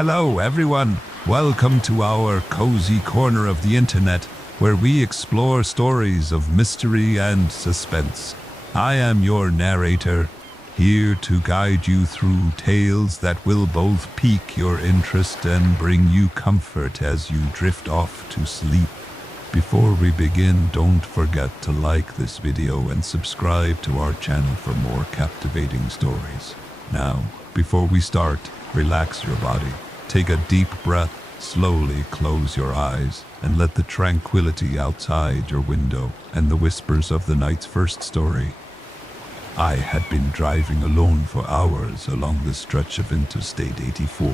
Hello, everyone. Welcome to our cozy corner of the internet, where we explore stories of mystery and suspense. I am your narrator, here to guide you through tales that will both pique your interest and bring you comfort as you drift off to sleep. Before we begin, don't forget to like this video and subscribe to our channel for more captivating stories. Now, before we start, relax your body. Take a deep breath, slowly close your eyes, and let the tranquility outside your window and the whispers of the night's first story. I had been driving alone for hours along the stretch of Interstate 84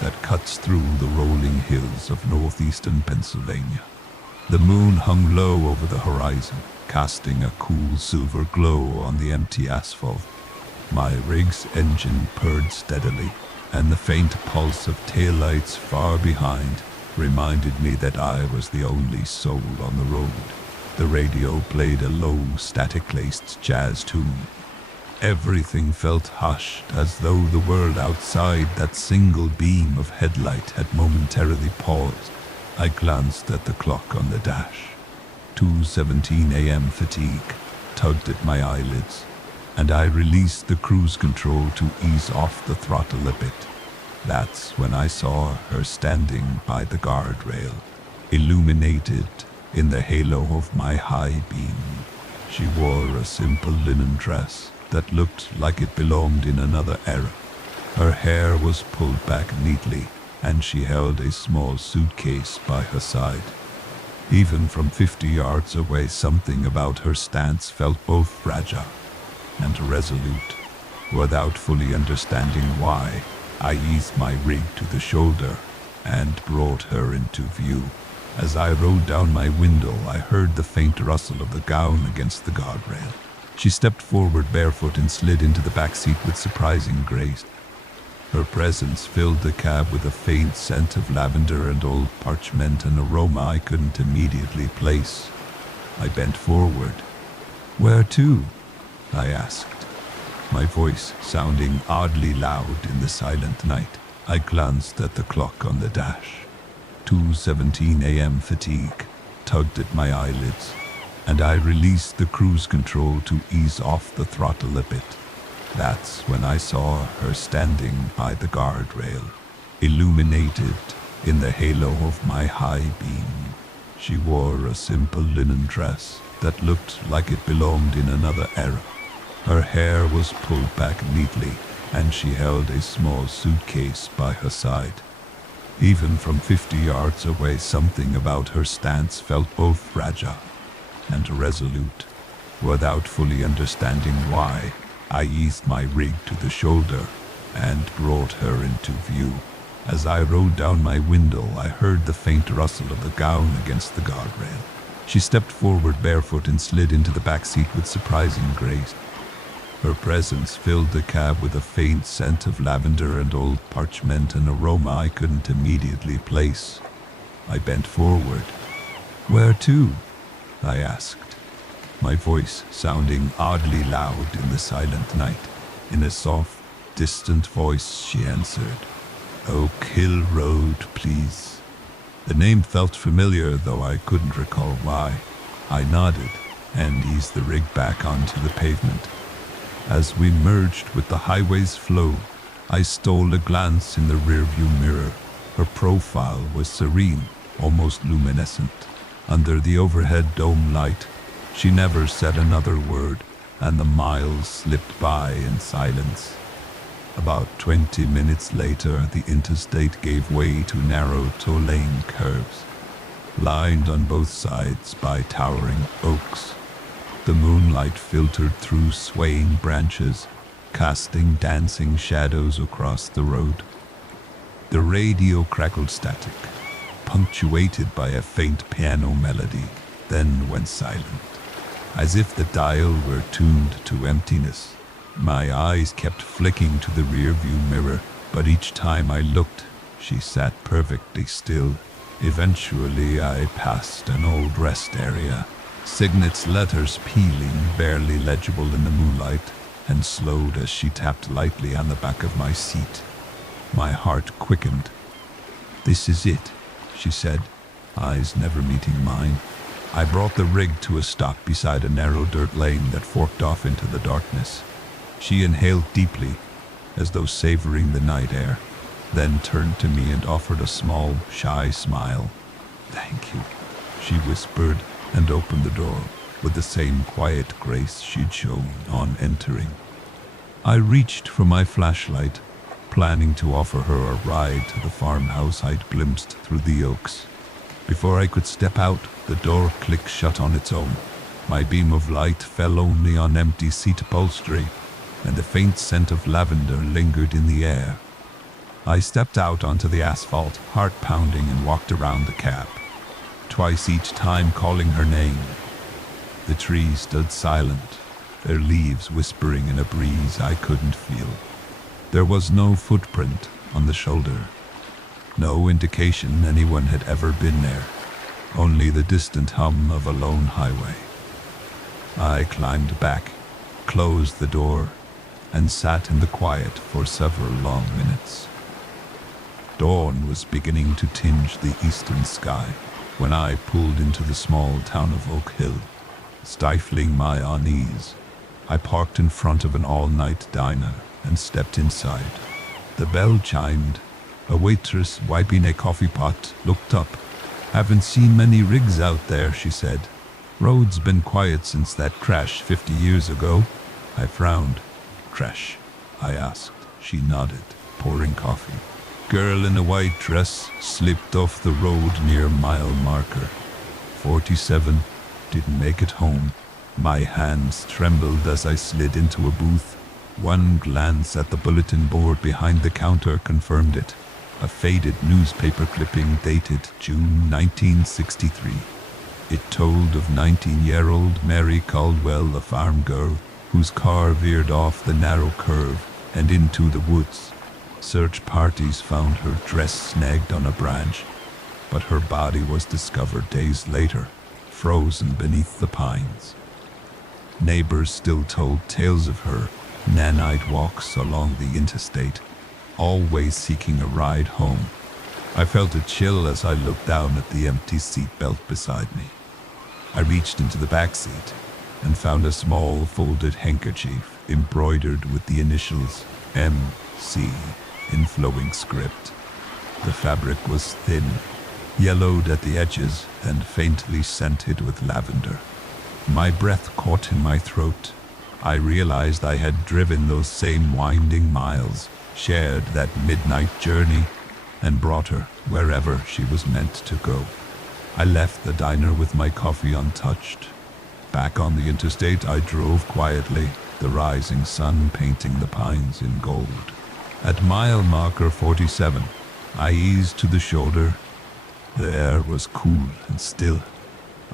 that cuts through the rolling hills of northeastern Pennsylvania. The moon hung low over the horizon, casting a cool silver glow on the empty asphalt. My rig's engine purred steadily, and the faint pulse of taillights far behind reminded me that I was the only soul on the road. The radio played a low, static-laced jazz tune. Everything felt hushed, as though the world outside that single beam of headlight had momentarily paused. I glanced at the clock on the dash. 2:17 a.m. fatigue tugged at my eyelids, and I released the cruise control to ease off the throttle a bit. That's when I saw her standing by the guardrail, illuminated in the halo of my high beam. She wore a simple linen dress that looked like it belonged in another era. Her hair was pulled back neatly, and she held a small suitcase by her side. Even from 50 yards away, something about her stance felt both fragile and resolute. Without fully understanding why, I eased my rig to the shoulder and brought her into view. As I rolled down my window, I heard the faint rustle of the gown against the guardrail. She stepped forward barefoot and slid into the back seat with surprising grace. Her presence filled the cab with a faint scent of lavender and old parchment, an aroma I couldn't immediately place. I bent forward. "Where to?" I asked, my voice sounding oddly loud in the silent night. I glanced at the clock on the dash. 2:17 a.m. fatigue tugged at my eyelids, and I released the cruise control to ease off the throttle a bit. That's when I saw her standing by the guardrail, illuminated in the halo of my high beam. She wore a simple linen dress that looked like it belonged in another era. Her hair was pulled back neatly, and she held a small suitcase by her side. Even from 50 yards away, something about her stance felt both fragile and resolute. Without fully understanding why, I eased my rig to the shoulder and brought her into view. As I rolled down my window, I heard the faint rustle of the gown against the guardrail. She stepped forward barefoot and slid into the back seat with surprising grace. Her presence filled the cab with a faint scent of lavender and old parchment, an aroma I couldn't immediately place. I bent forward. "Where to?" I asked, my voice sounding oddly loud in the silent night. In a soft, distant voice, she answered, "Oak Hill Road, please." The name felt familiar, though I couldn't recall why. I nodded and eased the rig back onto the pavement. As we merged with the highway's flow, I stole a glance in the rearview mirror. Her profile was serene, almost luminescent. Under the overhead dome light, she never said another word, and the miles slipped by in silence. About 20 minutes later, the interstate gave way to narrow two-lane curves, lined on both sides by towering oaks. The moonlight filtered through swaying branches, casting dancing shadows across the road. The radio crackled static, punctuated by a faint piano melody, then went silent, as if the dial were tuned to emptiness. My eyes kept flicking to the rearview mirror, but each time I looked, she sat perfectly still. Eventually, I passed an old rest area, Signet's letters peeling, barely legible in the moonlight, and slowed as she tapped lightly on the back of my seat. My heart quickened. "This is it," she said, eyes never meeting mine. I brought the rig to a stop beside a narrow dirt lane that forked off into the darkness. She inhaled deeply, as though savoring the night air, then turned to me and offered a small, shy smile. "Thank you," she whispered, and opened the door with the same quiet grace she'd shown on entering. I reached for my flashlight, planning to offer her a ride to the farmhouse I'd glimpsed through the oaks. Before I could step out, the door clicked shut on its own. My beam of light fell only on empty seat upholstery, and the faint scent of lavender lingered in the air. I stepped out onto the asphalt, heart pounding, and walked around the cab, twice each time calling her name. The trees stood silent, their leaves whispering in a breeze I couldn't feel. There was no footprint on the shoulder, no indication anyone had ever been there, only the distant hum of a lone highway. I climbed back, closed the door, and sat in the quiet for several long minutes. Dawn was beginning to tinge the eastern sky when I pulled into the small town of Oak Hill. Stifling my unease, I parked in front of an all-night diner and stepped inside. The bell chimed. A waitress wiping a coffee pot looked up. "Haven't seen many rigs out there," she said. "Road's been quiet since that crash 50 years ago." I frowned. "Crash?" I asked. She nodded, pouring coffee. "Girl in a white dress slipped off the road near mile marker. 47, didn't make it home." My hands trembled as I slid into a booth. One glance at the bulletin board behind the counter confirmed it. A faded newspaper clipping dated June 1963. It told of 19-year-old Mary Caldwell, a farm girl, whose car veered off the narrow curve and into the woods. Search parties found her dress snagged on a branch, but her body was discovered days later, frozen beneath the pines. Neighbors still told tales of her night walks along the interstate, always seeking a ride home. I felt a chill as I looked down at the empty seat belt beside me. I reached into the back seat and found a small folded handkerchief embroidered with the initials MC in flowing script. The fabric was thin, yellowed at the edges, and faintly scented with lavender. My breath caught in my throat. I realized I had driven those same winding miles, shared that midnight journey, and brought her wherever she was meant to go. I left the diner with my coffee untouched. Back on the interstate, I drove quietly, the rising sun painting the pines in gold. At mile marker 47, I eased to the shoulder. The air was cool and still.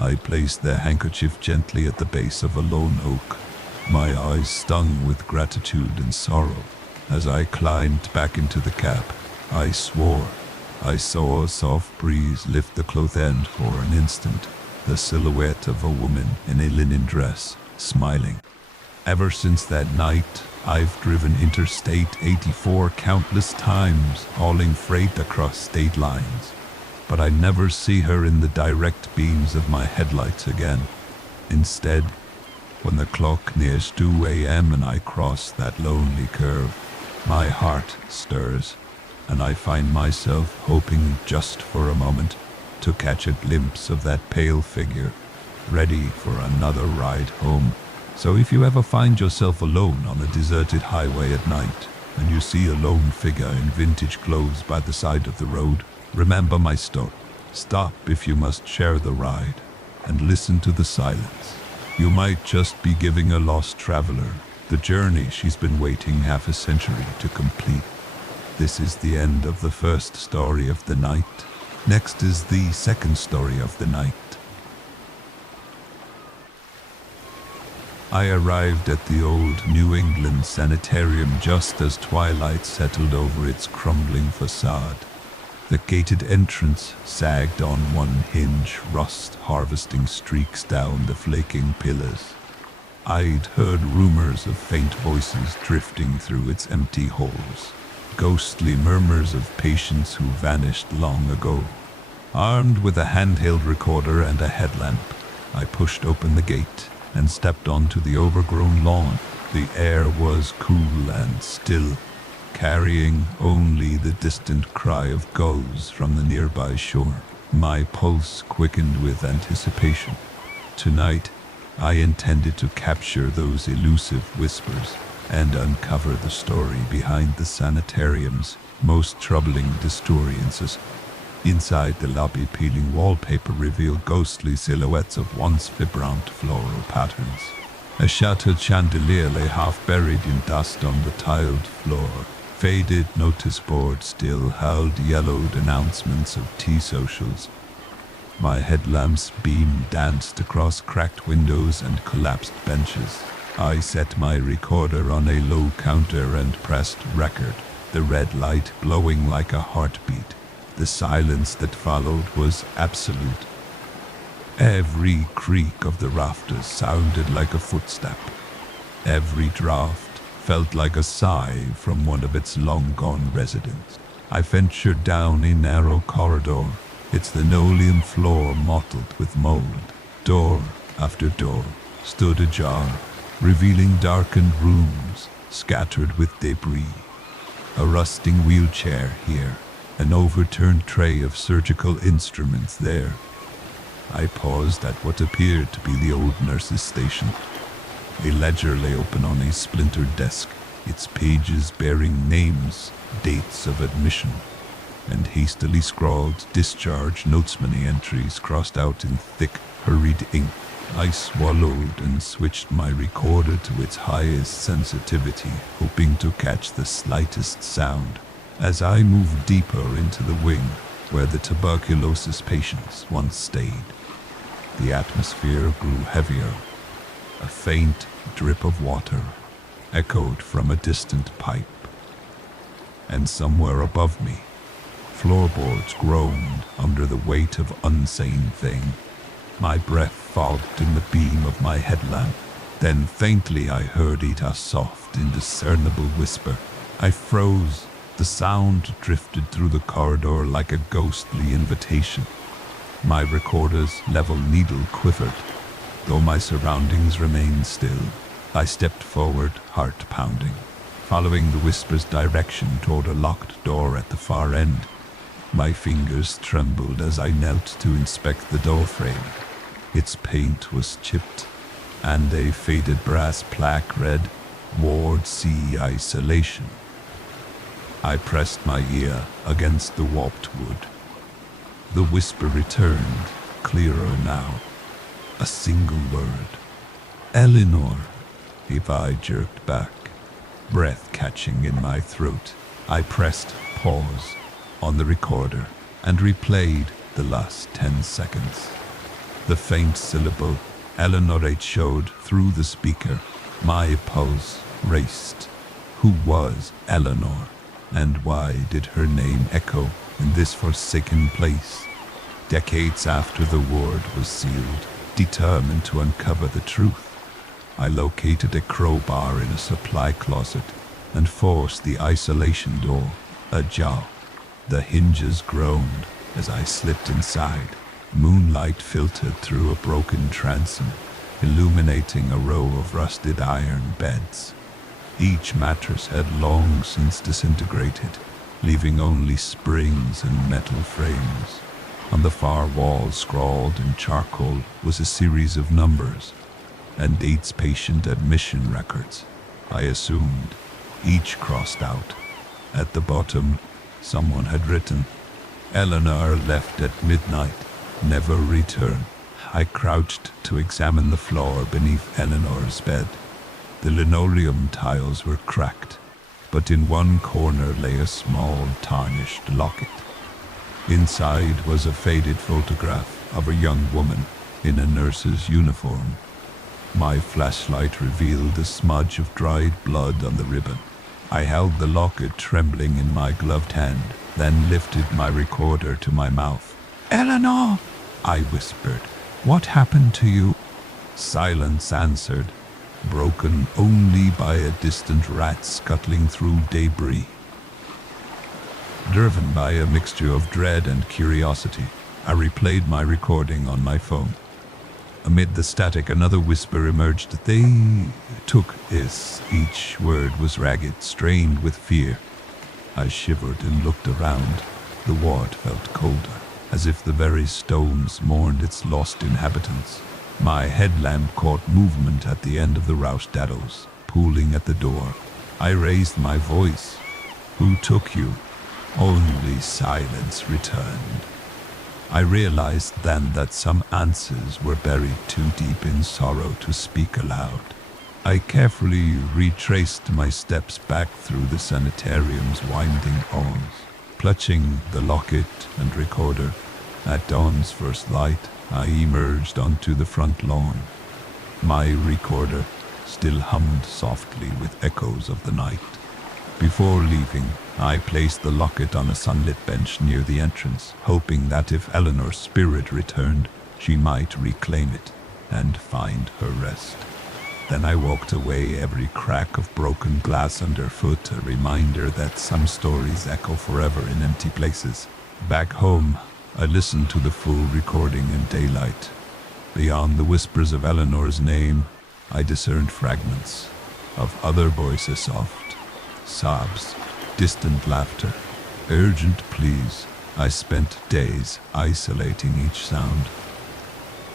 I placed the handkerchief gently at the base of a lone oak. My eyes stung with gratitude and sorrow. As I climbed back into the cab, I swore. I saw a soft breeze lift the cloth end for an instant, the silhouette of a woman in a linen dress, smiling. Ever since that night, I've driven Interstate 84 countless times, hauling freight across state lines. But I never see her in the direct beams of my headlights again. Instead, when the clock nears 2 a.m. and I cross that lonely curve, my heart stirs, and I find myself hoping just for a moment to catch a glimpse of that pale figure, ready for another ride home. So if you ever find yourself alone on a deserted highway at night, and you see a lone figure in vintage clothes by the side of the road, remember my story. Stop if you must share the ride, and listen to the silence. You might just be giving a lost traveler the journey she's been waiting half a century to complete. This is the end of the first story of the night. Next is the second story of the night. I arrived at the old New England sanitarium just as twilight settled over its crumbling facade. The gated entrance sagged on one hinge, rust harvesting streaks down the flaking pillars. I'd heard rumors of faint voices drifting through its empty halls, ghostly murmurs of patients who vanished long ago. Armed with a handheld recorder and a headlamp, I pushed open the gate and stepped onto the overgrown lawn. The air was cool and still, carrying only the distant cry of gulls from the nearby shore. My pulse quickened with anticipation. Tonight, I intended to capture those elusive whispers and uncover the story behind the sanitarium's most troubling disturbances. Inside the lobby, peeling wallpaper revealed ghostly silhouettes of once vibrant floral patterns. A shattered chandelier lay half buried in dust on the tiled floor. Faded notice boards still held yellowed announcements of tea socials. My headlamp's beam danced across cracked windows and collapsed benches. I set my recorder on a low counter and pressed record, the red light glowing like a heartbeat. The silence that followed was absolute. Every creak of the rafters sounded like a footstep. Every draft felt like a sigh from one of its long-gone residents. I ventured down a narrow corridor, its linoleum floor mottled with mold. Door after door stood ajar, revealing darkened rooms scattered with debris. A rusting wheelchair here, an overturned tray of surgical instruments there. I paused at what appeared to be the old nurse's station. A ledger lay open on a splintered desk, its pages bearing names, dates of admission, and hastily scrawled discharge notesmany entries crossed out in thick, hurried ink. I swallowed and switched my recorder to its highest sensitivity, hoping to catch the slightest sound. As I moved deeper into the wing where the tuberculosis patients once stayed, the atmosphere grew heavier. A faint drip of water echoed from a distant pipe. And somewhere above me, floorboards groaned under the weight of unsane thing. My breath fogged in the beam of my headlamp. Then faintly I heard a soft, indiscernible whisper. I froze. The sound drifted through the corridor like a ghostly invitation. My recorder's level needle quivered, though my surroundings remained still. I stepped forward, heart pounding, following the whisper's direction toward a locked door at the far end. My fingers trembled as I knelt to inspect the doorframe. Its paint was chipped, and a faded brass plaque read, "Ward C Isolation." I pressed my ear against the warped wood. The whisper returned, clearer now. A single word. "Eleanor." If I jerked back, breath catching in my throat, I pressed pause on the recorder and replayed the last 10 seconds. The faint syllable, Eleanor, showed through the speaker. My pulse raced. Who was Eleanor? And why did her name echo in this forsaken place? Decades after the word was sealed, determined to uncover the truth, I located a crowbar in a supply closet and forced the isolation door ajar. The hinges groaned as I slipped inside. Moonlight filtered through a broken transom, illuminating a row of rusted iron beds. Each mattress had long since disintegrated, leaving only springs and metal frames. On the far wall, scrawled in charcoal, was a series of numbers and dates, patient admission records, I assumed, each crossed out. At the bottom, someone had written, "Eleanor left at midnight, never return." I crouched to examine the floor beneath Eleanor's bed. The linoleum tiles were cracked, but in one corner lay a small, tarnished locket. Inside was a faded photograph of a young woman in a nurse's uniform. My flashlight revealed a smudge of dried blood on the ribbon. I held the locket trembling in my gloved hand, then lifted my recorder to my mouth. "Eleanor!" I whispered. "What happened to you?" Silence answered, broken only by a distant rat scuttling through debris. Driven by a mixture of dread and curiosity, I replayed my recording on my phone. Amid the static, another whisper emerged. They took us. Each word was ragged, strained with fear. I shivered and looked around. The ward felt colder, as if the very stones mourned its lost inhabitants. My headlamp caught movement at the end of the roused shadows, pooling at the door. I raised my voice. Who took you? Only silence returned. I realized then that some answers were buried too deep in sorrow to speak aloud. I carefully retraced my steps back through the sanitarium's winding halls, clutching the locket and recorder. At dawn's first light, I emerged onto the front lawn. My recorder still hummed softly with echoes of the night. Before leaving, I placed the locket on a sunlit bench near the entrance, hoping that if Eleanor's spirit returned, she might reclaim it and find her rest. Then I walked away, every crack of broken glass underfoot a reminder that some stories echo forever in empty places. Back home, I listened to the full recording in daylight. Beyond the whispers of Eleanor's name, I discerned fragments of other voices, soft sobs, distant laughter, urgent pleas. I spent days isolating each sound.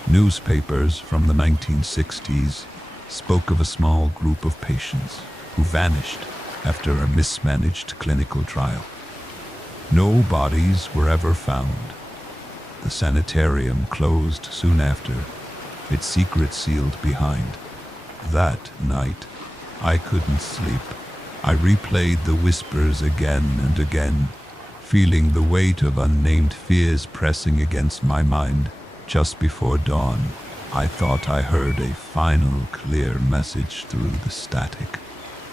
Newspapers from the 1960s spoke of a small group of patients who vanished after a mismanaged clinical trial. No bodies were ever found. The sanitarium closed soon after, its secret sealed behind. That night, I couldn't sleep. I replayed the whispers again and again, feeling the weight of unnamed fears pressing against my mind. Just before dawn, I thought I heard a final clear message through the static.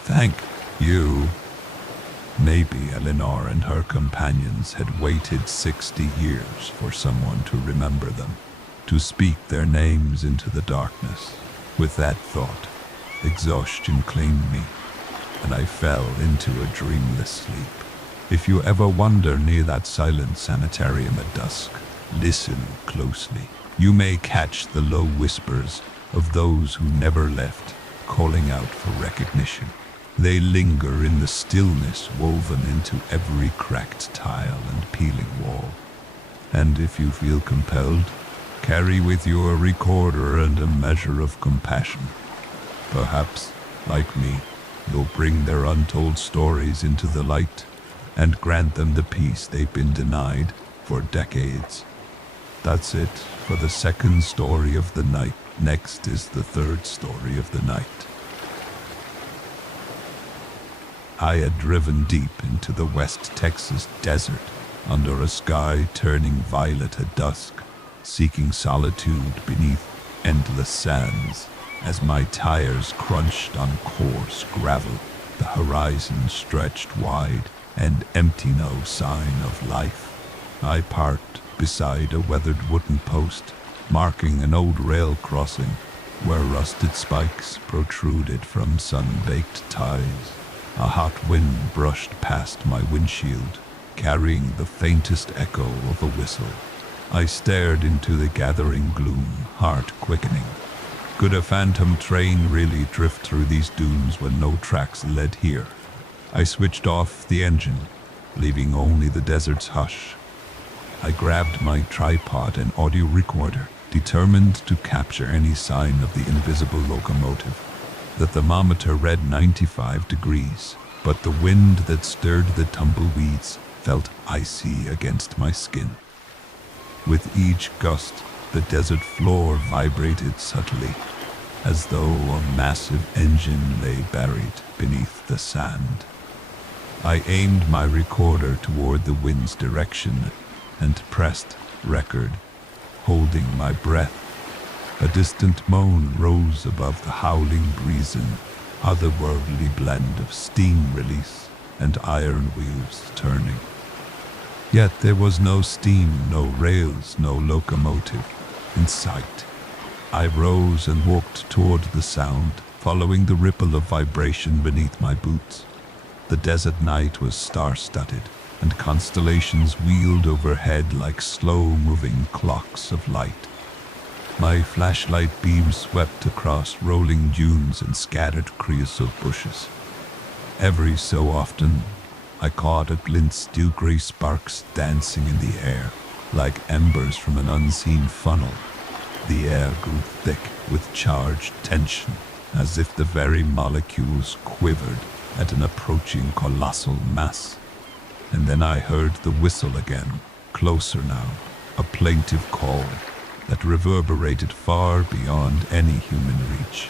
Thank you. Maybe Eleanor and her companions had waited 60 years for someone to remember them, to speak their names into the darkness. With that thought, exhaustion claimed me, and I fell into a dreamless sleep. If you ever wander near that silent sanitarium at dusk, listen closely. You may catch the low whispers of those who never left, calling out for recognition. They linger in the stillness woven into every cracked tile and peeling wall. And if you feel compelled, carry with you a recorder and a measure of compassion. Perhaps, like me, you'll bring their untold stories into the light and grant them the peace they've been denied for decades. That's it for the second story of the night. Next is the third story of the night. I had driven deep into the West Texas desert under a sky turning violet at dusk, seeking solitude beneath endless sands. As my tires crunched on coarse gravel, the horizon stretched wide and empty, no sign of life. I parked beside a weathered wooden post, marking an old rail crossing where rusted spikes protruded from sun-baked ties. A hot wind brushed past my windshield, carrying the faintest echo of a whistle. I stared into the gathering gloom, heart quickening. Could a phantom train really drift through these dunes when no tracks led here? I switched off the engine, leaving only the desert's hush. I grabbed my tripod and audio recorder, determined to capture any sign of the invisible locomotive. The thermometer read 95 degrees, but the wind that stirred the tumbleweeds felt icy against my skin. With each gust, the desert floor vibrated subtly, as though a massive engine lay buried beneath the sand. I aimed my recorder toward the wind's direction and pressed record, holding my breath. A distant moan rose above the howling breeze, an otherworldly blend of steam release and iron wheels turning. Yet there was no steam, no rails, no locomotive in sight. I rose and walked toward the sound, following the ripple of vibration beneath my boots. The desert night was star-studded, and constellations wheeled overhead like slow-moving clocks of light. My flashlight beam swept across rolling dunes and scattered creosote bushes. Every so often, I caught a glimpse of steel-gray sparks dancing in the air, like embers from an unseen funnel. The air grew thick with charged tension, as if the very molecules quivered at an approaching colossal mass. And then I heard the whistle again, closer now, a plaintive call that reverberated far beyond any human reach.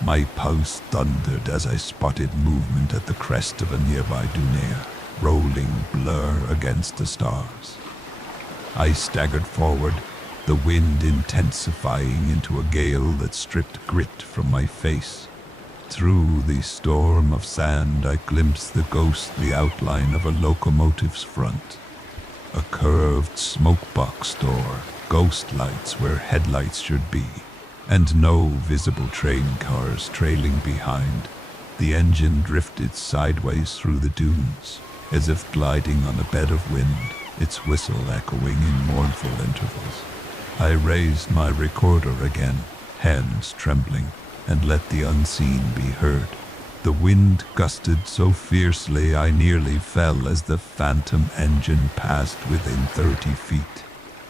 My pulse thundered as I spotted movement at the crest of a nearby dune, rolling blur against the stars. I staggered forward, the wind intensifying into a gale that stripped grit from my face. Through the storm of sand, I glimpsed the ghostly outline of a locomotive's front. A curved smoke-box door, ghost lights where headlights should be, and no visible train cars trailing behind. The engine drifted sideways through the dunes, as if gliding on a bed of wind, its whistle echoing in mournful intervals. I raised my recorder again, hands trembling, and let the unseen be heard. The wind gusted so fiercely I nearly fell as the phantom engine passed within 30 feet.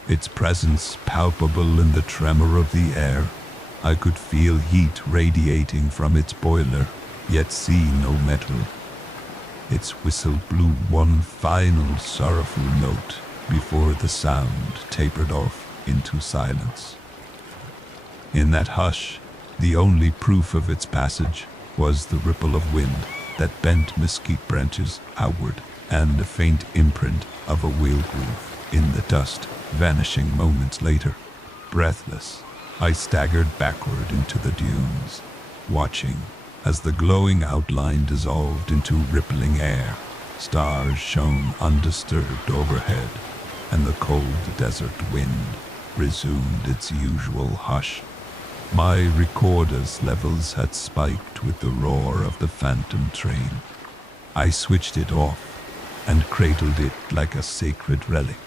Its presence palpable in the tremor of the air. I could feel heat radiating from its boiler, yet see no metal. Its whistle blew one final sorrowful note before the sound tapered off into silence. In that hush, the only proof of its passage was the ripple of wind that bent mesquite branches outward and the faint imprint of a wheel groove in the dust, vanishing moments later. Breathless, I staggered backward into the dunes, watching as the glowing outline dissolved into rippling air. Stars shone undisturbed overhead, and the cold desert wind resumed its usual hush. My recorder's levels had spiked with the roar of the phantom train. I switched it off and cradled it like a sacred relic.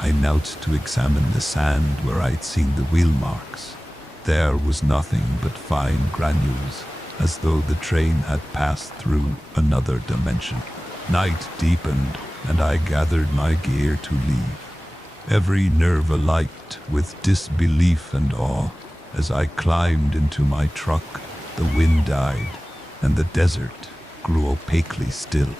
I knelt to examine the sand where I'd seen the wheel marks. There was nothing but fine granules, as though the train had passed through another dimension. Night deepened, and I gathered my gear to leave, every nerve alight with disbelief and awe. As I climbed into my truck, the wind died, and the desert grew opaquely still.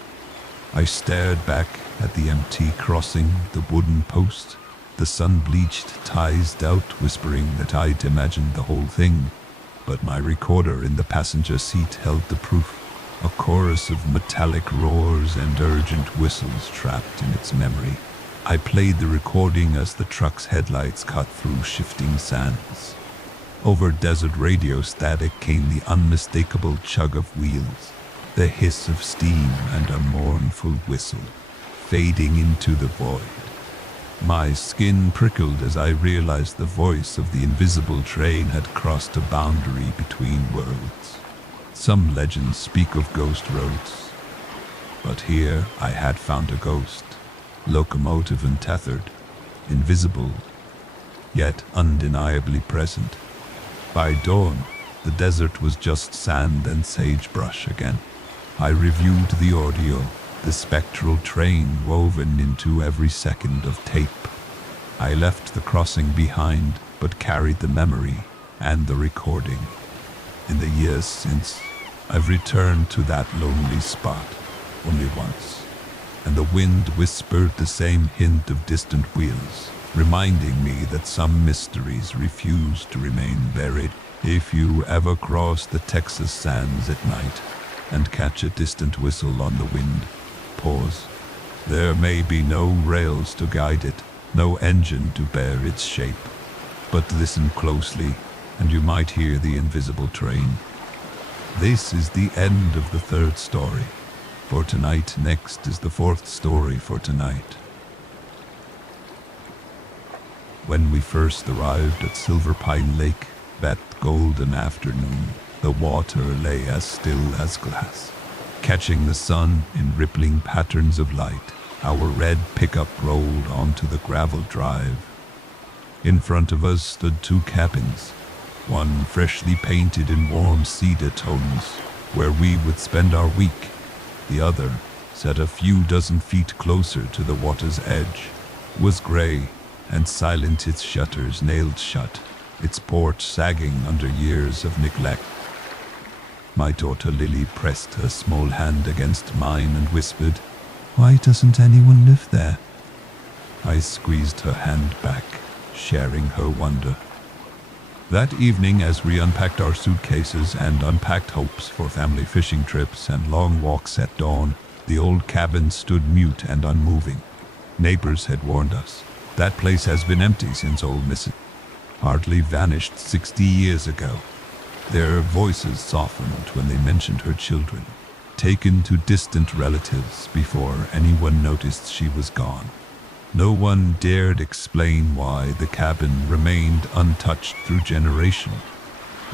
I stared back at the empty crossing, the wooden post, the sun-bleached ties doubt whispering that I'd imagined the whole thing, but my recorder in the passenger seat held the proof, a chorus of metallic roars and urgent whistles trapped in its memory. I played the recording as the truck's headlights cut through shifting sands. Over desert radio static came the unmistakable chug of wheels, the hiss of steam and a mournful whistle, fading into the void. My skin prickled as I realized the voice of the invisible train had crossed a boundary between worlds. Some legends speak of ghost roads, but here I had found a ghost, locomotive and tethered, invisible, yet undeniably present. By dawn, the desert was just sand and sagebrush again. I reviewed the audio, the spectral train woven into every second of tape. I left the crossing behind, but carried the memory and the recording. In the years since, I've returned to that lonely spot only once, and the wind whispered the same hint of distant wheels, reminding me that some mysteries refuse to remain buried. If you ever cross the Texas sands at night and catch a distant whistle on the wind, pause. There may be no rails to guide it, no engine to bear its shape, but listen closely and you might hear the invisible train. This is the end of the third story. For tonight, next is the fourth story for tonight. When we first arrived at Silver Pine Lake, that golden afternoon, the water lay as still as glass. catching the sun in rippling patterns of light. Our red pickup rolled onto the gravel drive. In front of us stood two cabins, one freshly painted in warm cedar tones, where we would spend our week. The other, set a few dozen feet closer to the water's edge, was gray and silent, its shutters nailed shut, its porch sagging under years of neglect. My daughter Lily pressed her small hand against mine and whispered, "Why doesn't anyone live there?" I squeezed her hand back, sharing her wonder. That evening, as we unpacked our suitcases and unpacked hopes for family fishing trips and long walks at dawn, the old cabin stood mute and unmoving. Neighbors had warned us. That place has been empty since old Mrs. Hartley vanished 60 years ago. Their voices softened when they mentioned her children, taken to distant relatives before anyone noticed she was gone. No one dared explain why the cabin remained untouched through generations.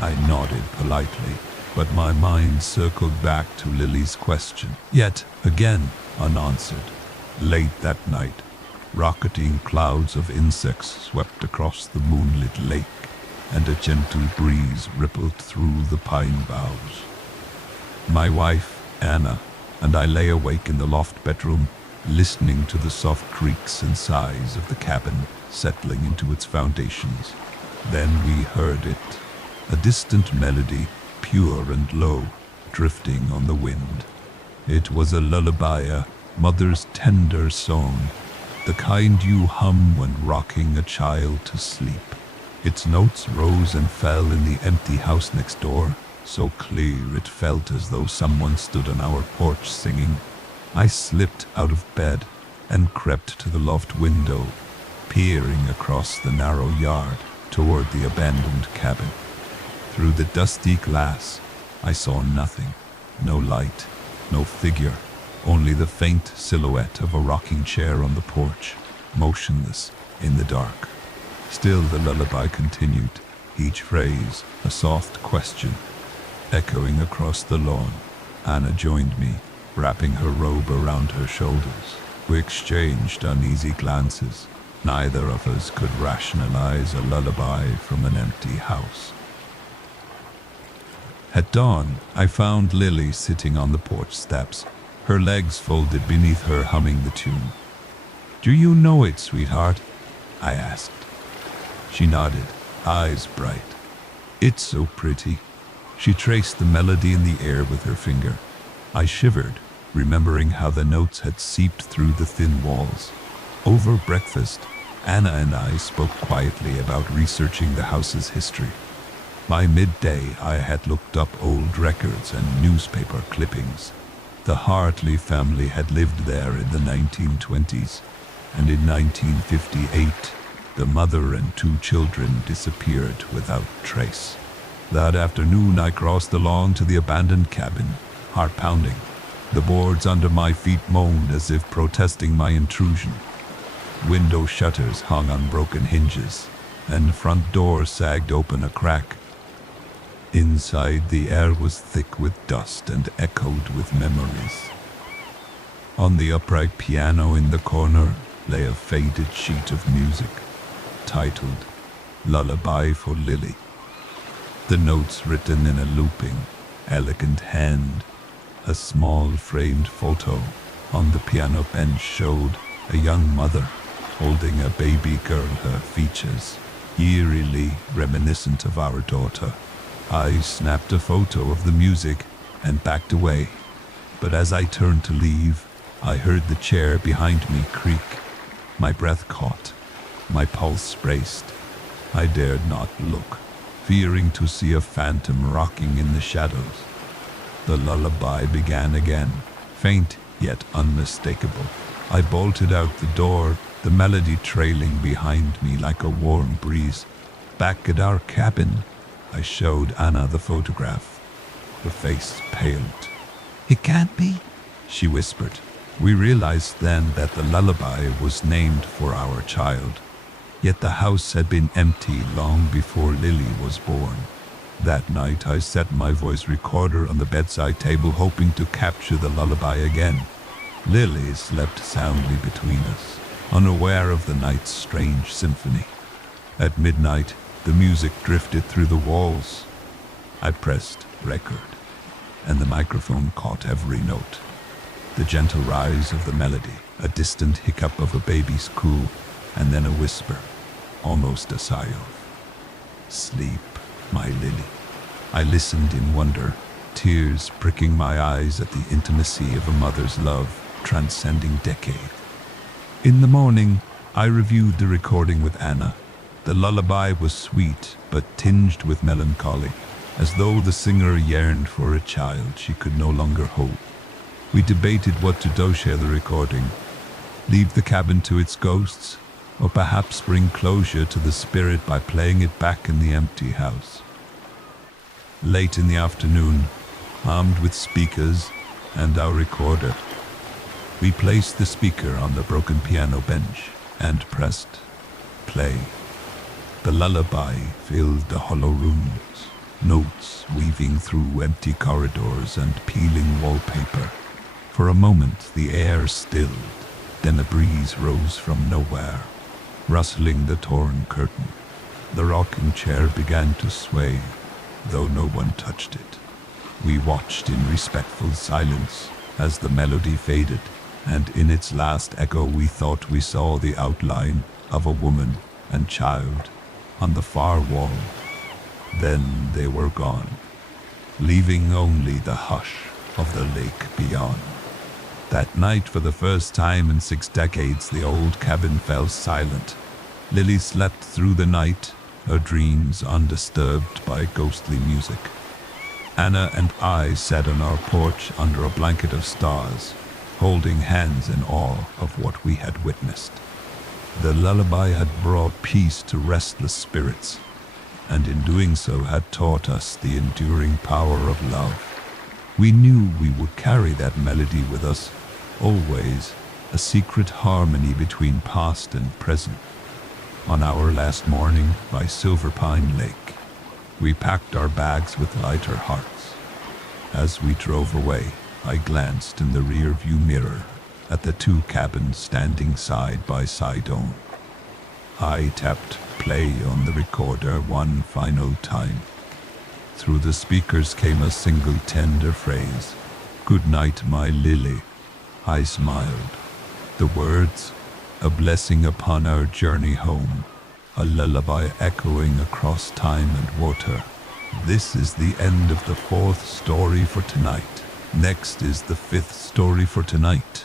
I nodded politely, but my mind circled back to Lily's question, yet again unanswered. Late that night, rocketing clouds of insects swept across the moonlit lake, and a gentle breeze rippled through the pine boughs. My wife, Anna, and I lay awake in the loft bedroom, listening to the soft creaks and sighs of the cabin settling into its foundations. Then we heard it, a distant melody, pure and low, drifting on the wind. It was a lullaby, a mother's tender song, the kind you hum when rocking a child to sleep. Its notes rose and fell in the empty house next door, so clear it felt as though someone stood on our porch singing. I slipped out of bed and crept to the loft window, peering across the narrow yard toward the abandoned cabin. Through the dusty glass, I saw nothing. No light, no figure, only the faint silhouette of a rocking chair on the porch, motionless in the dark. Still the lullaby continued, each phrase a soft question, echoing across the lawn. Anna joined me, wrapping her robe around her shoulders. We exchanged uneasy glances. Neither of us could rationalize a lullaby from an empty house. At dawn, I found Lily sitting on the porch steps, her legs folded beneath her, humming the tune. "Do you know it, sweetheart?" I asked. She nodded, eyes bright. "It's so pretty." She traced the melody in the air with her finger. I shivered, remembering how the notes had seeped through the thin walls. Over breakfast, Anna and I spoke quietly about researching the house's history. By midday, I had looked up old records and newspaper clippings. The Hartley family had lived there in the 1920s, and in 1958, the mother and two children disappeared without trace. That afternoon, I crossed the lawn to the abandoned cabin, heart pounding. The boards under my feet moaned as if protesting my intrusion. Window shutters hung on broken hinges, and front doors sagged open a crack. Inside, the air was thick with dust and echoed with memories. On the upright piano in the corner lay a faded sheet of music, titled "Lullaby for Lily." The notes written in a looping, elegant hand. A small framed photo on the piano bench showed a young mother holding a baby girl, her features eerily reminiscent of our daughter. I snapped a photo of the music and backed away, but as I turned to leave, I heard the chair behind me creak. My breath caught, my pulse raced. I dared not look, fearing to see a phantom rocking in the shadows. The lullaby began again, faint yet unmistakable. I bolted out the door, the melody trailing behind me like a warm breeze. Back at our cabin, I showed Anna the photograph. Her face paled. "It can't be," she whispered. We realized then that the lullaby was named for our child, yet the house had been empty long before Lily was born. That night I set my voice recorder on the bedside table, hoping to capture the lullaby again. Lily slept soundly between us, unaware of the night's strange symphony. At midnight, the music drifted through the walls. I pressed record, and the microphone caught every note. The gentle rise of the melody, a distant hiccup of a baby's coo, and then a whisper, almost a sigh of, "Sleep, my Lily." I listened in wonder, tears pricking my eyes at the intimacy of a mother's love, transcending decade. In the morning, I reviewed the recording with Anna. The lullaby was sweet, but tinged with melancholy, as though the singer yearned for a child she could no longer hold. We debated what to do: share the recording, leave the cabin to its ghosts, or perhaps bring closure to the spirit by playing it back in the empty house. Late in the afternoon, armed with speakers and our recorder, we placed the speaker on the broken piano bench and pressed play. The lullaby filled the hollow rooms, notes weaving through empty corridors and peeling wallpaper. For a moment the air stilled, then a breeze rose from nowhere, rustling the torn curtain. The rocking chair began to sway, though no one touched it. We watched in respectful silence as the melody faded, and in its last echo we thought we saw the outline of a woman and child on the far wall. Then they were gone, leaving only the hush of the lake beyond. That night, for the first time in 6 decades, the old cabin fell silent. Lily slept through the night, her dreams undisturbed by ghostly music. Anna and I sat on our porch under a blanket of stars, holding hands in awe of what we had witnessed. The lullaby had brought peace to restless spirits, and in doing so had taught us the enduring power of love. We knew we would carry that melody with us, always, a secret harmony between past and present. On our last morning by Silver Pine Lake, we packed our bags with lighter hearts. As we drove away, I glanced in the rear-view mirror at the 2 cabins standing side by side on. I tapped play on the recorder one final time. Through the speakers came a single tender phrase, "Good night, my Lily." I smiled. The words, a blessing upon our journey home, a lullaby echoing across time and water. This is the end of the 4th story for tonight. Next is the 5th story for tonight.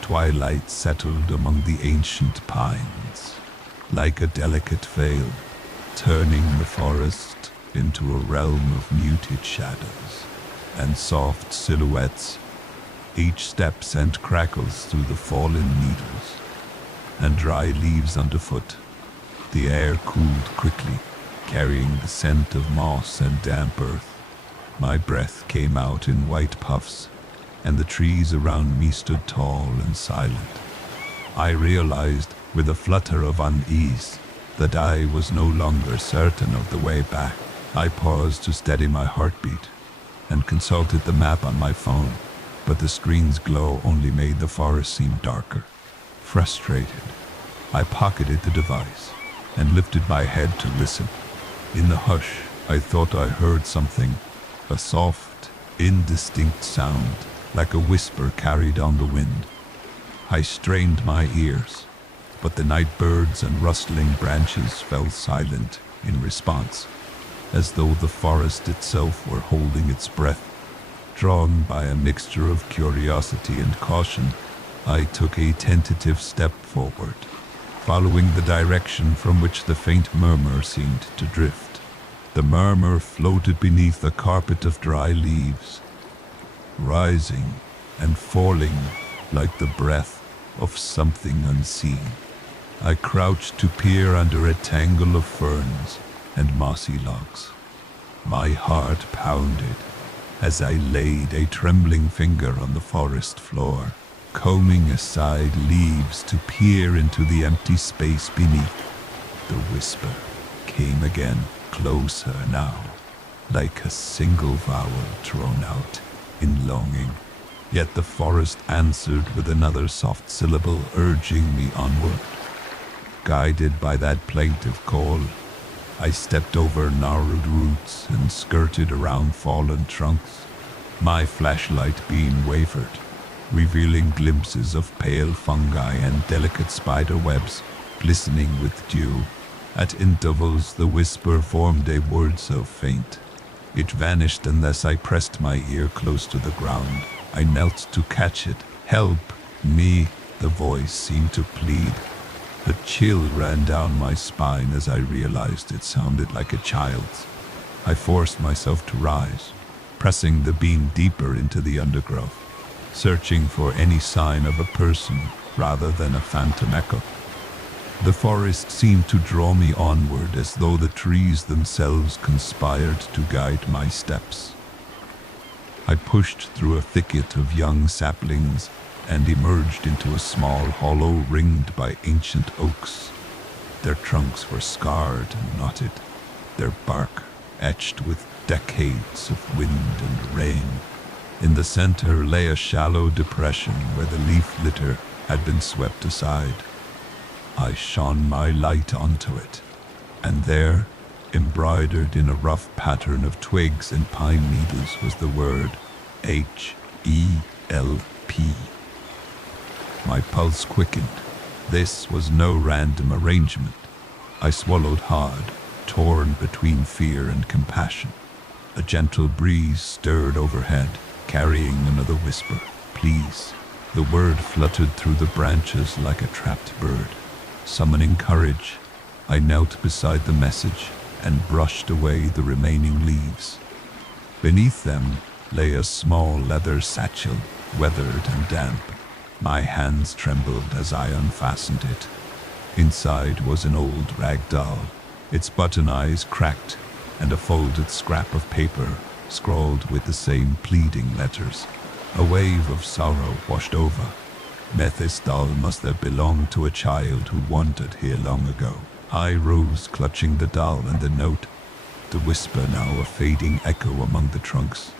Twilight settled among the ancient pines, like a delicate veil, turning the forest into a realm of muted shadows and soft silhouettes. Each step sent crackles through the fallen needles and dry leaves underfoot. The air cooled quickly, carrying the scent of moss and damp earth. My breath came out in white puffs, and the trees around me stood tall and silent. I realized, with a flutter of unease, that I was no longer certain of the way back. I paused to steady my heartbeat and consulted the map on my phone, but the screen's glow only made the forest seem darker. Frustrated, I pocketed the device and lifted my head to listen. In the hush, I thought I heard something, a soft, indistinct sound, like a whisper carried on the wind. I strained my ears, but the night birds and rustling branches fell silent in response, as though the forest itself were holding its breath. Drawn by a mixture of curiosity and caution, I took a tentative step forward, following the direction from which the faint murmur seemed to drift. The murmur floated beneath a carpet of dry leaves, rising and falling like the breath of something unseen. I crouched to peer under a tangle of ferns and mossy logs. My heart pounded as I laid a trembling finger on the forest floor, combing aside leaves to peer into the empty space beneath. The whisper came again, closer now, like a single vowel drawn out in longing. Yet the forest answered with another soft syllable, urging me onward. Guided by that plaintive call, I stepped over gnarled roots and skirted around fallen trunks. My flashlight beam wavered, revealing glimpses of pale fungi and delicate spider webs glistening with dew. At intervals, the whisper formed a word so faint. It vanished unless I pressed my ear close to the ground. I knelt to catch it. "Help me," the voice seemed to plead. A chill ran down my spine as I realized it sounded like a child's. I forced myself to rise, pressing the beam deeper into the undergrowth, searching for any sign of a person rather than a phantom echo. The forest seemed to draw me onward as though the trees themselves conspired to guide my steps. I pushed through a thicket of young saplings and emerged into a small hollow ringed by ancient oaks. Their trunks were scarred and knotted, their bark etched with decades of wind and rain. In the center lay a shallow depression where the leaf litter had been swept aside. I shone my light onto it, and there, embroidered in a rough pattern of twigs and pine needles, was the word H-E-L-P. My pulse quickened. This was no random arrangement. I swallowed hard, torn between fear and compassion. A gentle breeze stirred overhead, carrying another whisper. "Please." The word fluttered through the branches like a trapped bird. Summoning courage, I knelt beside the message and brushed away the remaining leaves. Beneath them lay a small leather satchel, weathered and damp. My hands trembled as I unfastened it. Inside was an old rag doll, its button eyes cracked, and a folded scrap of paper scrawled with the same pleading letters. A wave of sorrow washed over. This doll must have belonged to a child who wandered here long ago. I rose, clutching the doll and the note, the whisper now a fading echo among the trunks.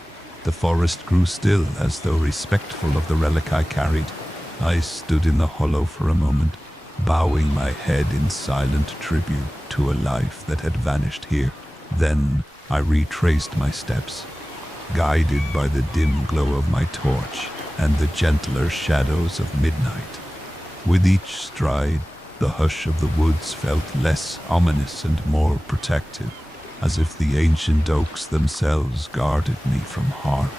The forest grew still, as though respectful of the relic I carried. I stood in the hollow for a moment, bowing my head in silent tribute to a life that had vanished here. Then I retraced my steps, guided by the dim glow of my torch and the gentler shadows of midnight. With each stride, the hush of the woods felt less ominous and more protective, as if the ancient oaks themselves guarded me from harm.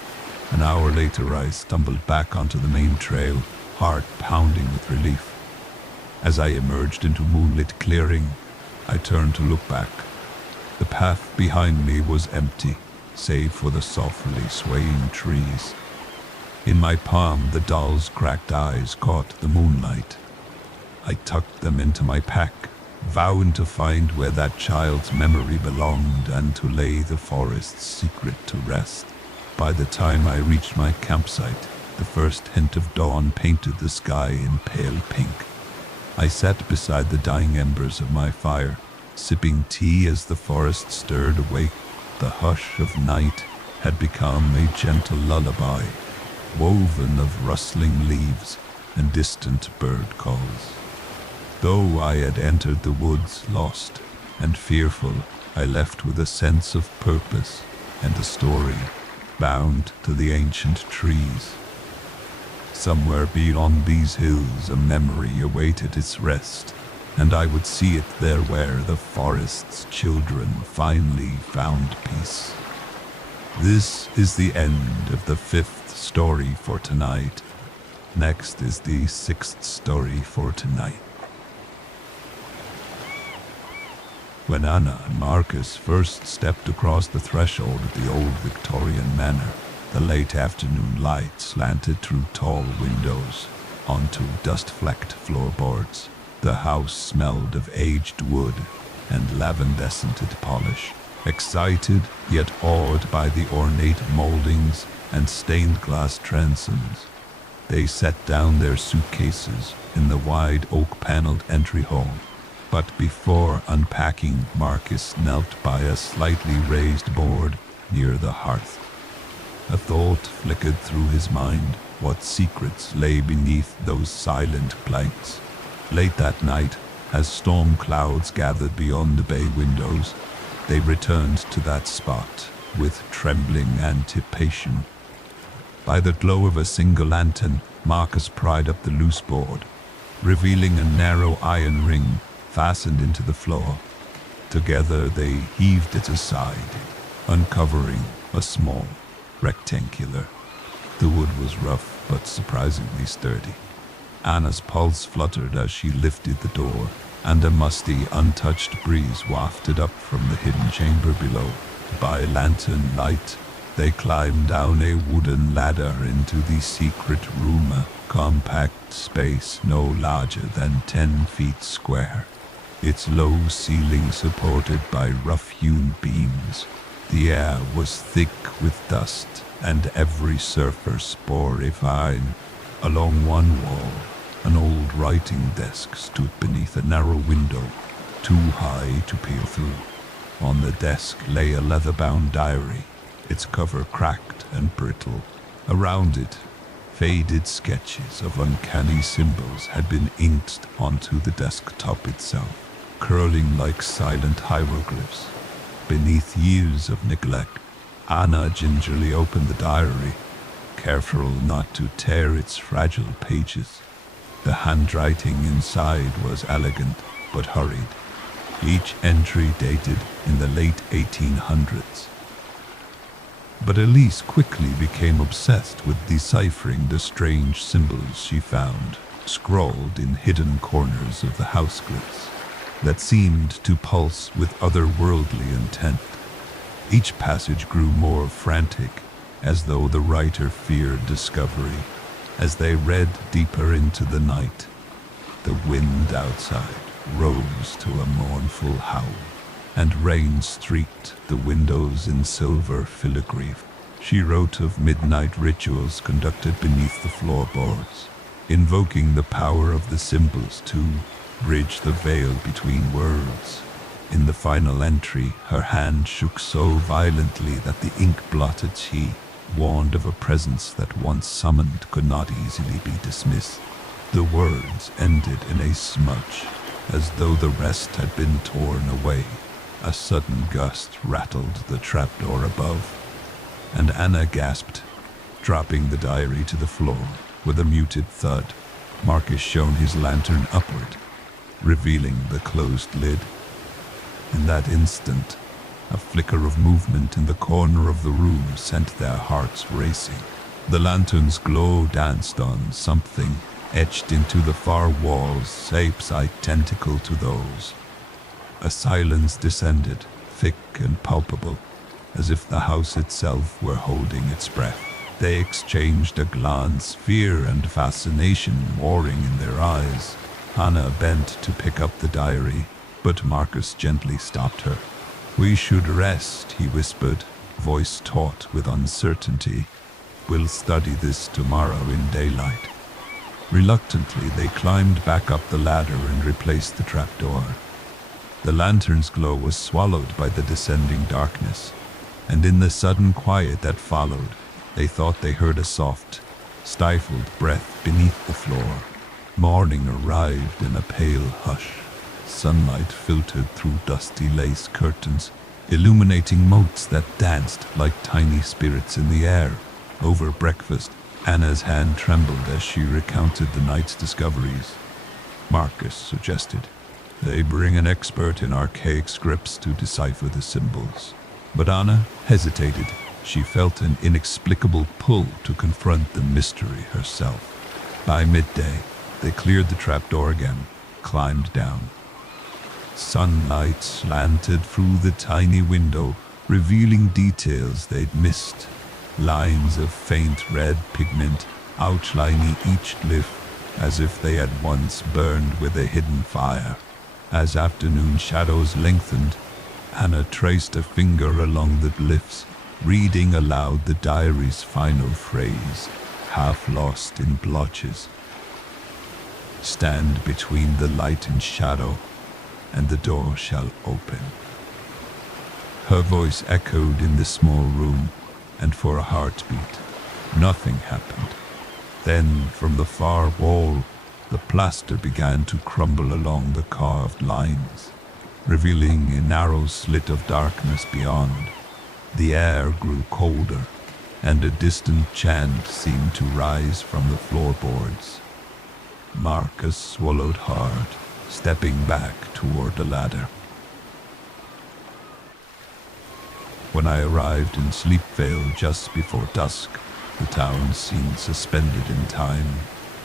An hour later, I stumbled back onto the main trail, heart pounding with relief. As I emerged into moonlit clearing, I turned to look back. The path behind me was empty, save for the softly swaying trees. In my palm, the doll's cracked eyes caught the moonlight. I tucked them into my pack, vowing to find where that child's memory belonged and to lay the forest's secret to rest. By the time I reached my campsite, the first hint of dawn painted the sky in pale pink. I sat beside the dying embers of my fire, sipping tea as the forest stirred awake. The hush of night had become a gentle lullaby, woven of rustling leaves and distant bird calls. Though I had entered the woods lost and fearful, I left with a sense of purpose and a story bound to the ancient trees. Somewhere beyond these hills, a memory awaited its rest, and I would see it there where the forest's children finally found peace. This is the end of the 5th story for tonight. Next is the 6th story for tonight. When Anna and Marcus first stepped across the threshold of the old Victorian manor, the late afternoon light slanted through tall windows onto dust-flecked floorboards. The house smelled of aged wood and lavender-scented polish. Excited yet awed by the ornate moldings and stained glass transoms, they set down their suitcases in the wide oak-paneled entry hall. But before unpacking, Marcus knelt by a slightly raised board near the hearth. A thought flickered through his mind. What secrets lay beneath those silent planks? Late that night, as storm clouds gathered beyond the bay windows, they returned to that spot with trembling anticipation. By the glow of a single lantern, Marcus pried up the loose board, revealing a narrow iron ring fastened into the floor. Together they heaved it aside, uncovering a small rectangular. The wood was rough but surprisingly sturdy. Anna's pulse fluttered as she lifted the door, and a musty, untouched breeze wafted up from the hidden chamber below. By lantern light, they climbed down a wooden ladder into the secret room, a compact space no larger than 10 feet square, its low ceiling supported by rough-hewn beams. The air was thick with dust, and every surface bore a fine. Along one wall, an old writing desk stood beneath a narrow window, too high to peer through. On the desk lay a leather-bound diary, its cover cracked and brittle. Around it, faded sketches of uncanny symbols had been inked onto the desktop itself, curling like silent hieroglyphs. Beneath years of neglect, Anna gingerly opened the diary, careful not to tear its fragile pages. The handwriting inside was elegant but hurried, each entry dated in the late 1800s. But Elise quickly became obsessed with deciphering the strange symbols she found, scrawled in hidden corners of the house glyphs, that seemed to pulse with otherworldly intent. Each passage grew more frantic, as though the writer feared discovery. As they read deeper into the night, the wind outside rose to a mournful howl, and rain streaked the windows in silver filigree. She wrote of midnight rituals conducted beneath the floorboards, invoking the power of the symbols to bridge the veil between worlds. In the final entry, her hand shook so violently that the ink-blotted sheet warned of a presence that once summoned could not easily be dismissed. The words ended in a smudge, as though the rest had been torn away. A sudden gust rattled the trapdoor above, and Anna gasped, dropping the diary to the floor. With a muted thud, Marcus shone his lantern upward, revealing the closed lid. In that instant, a flicker of movement in the corner of the room sent their hearts racing. The lantern's glow danced on something etched into the far walls, shapes identical to those. A silence descended, thick and palpable, as if the house itself were holding its breath. They exchanged a glance, fear and fascination warring in their eyes. Anna bent to pick up the diary, but Marcus gently stopped her. "We should rest," he whispered, voice taut with uncertainty. "We'll study this tomorrow in daylight." Reluctantly, they climbed back up the ladder and replaced the trapdoor. The lantern's glow was swallowed by the descending darkness, and in the sudden quiet that followed, they thought they heard a soft, stifled breath beneath the floor. Morning arrived in a pale hush. Sunlight filtered through dusty lace curtains, illuminating motes that danced like tiny spirits in the air. Over breakfast, Anna's hand trembled as she recounted the night's discoveries. Marcus suggested they bring an expert in archaic scripts to decipher the symbols. But Anna hesitated. She felt an inexplicable pull to confront the mystery herself. By midday, they cleared the trapdoor again, climbed down. Sunlight slanted through the tiny window, revealing details they'd missed. Lines of faint red pigment outlining each glyph, as if they had once burned with a hidden fire. As afternoon shadows lengthened, Anna traced a finger along the glyphs, reading aloud the diary's final phrase, half lost in blotches. "Stand between the light and shadow, and the door shall open." Her voice echoed in the small room, and for a heartbeat, nothing happened. Then, from the far wall, the plaster began to crumble along the carved lines, revealing a narrow slit of darkness beyond. The air grew colder, and a distant chant seemed to rise from the floorboards. Marcus swallowed hard, stepping back toward the ladder. When I arrived in Sleepvale just before dusk, the town seemed suspended in time.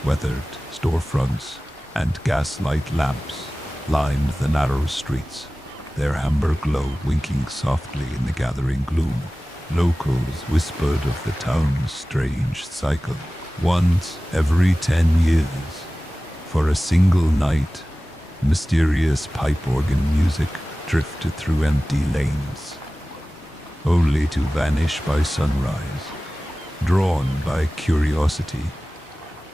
Weathered storefronts and gaslight lamps lined the narrow streets, their amber glow winking softly in the gathering gloom. Locals whispered of the town's strange cycle. Once every 10 years, for a single night, mysterious pipe organ music drifted through empty lanes, only to vanish by sunrise, drawn by curiosity.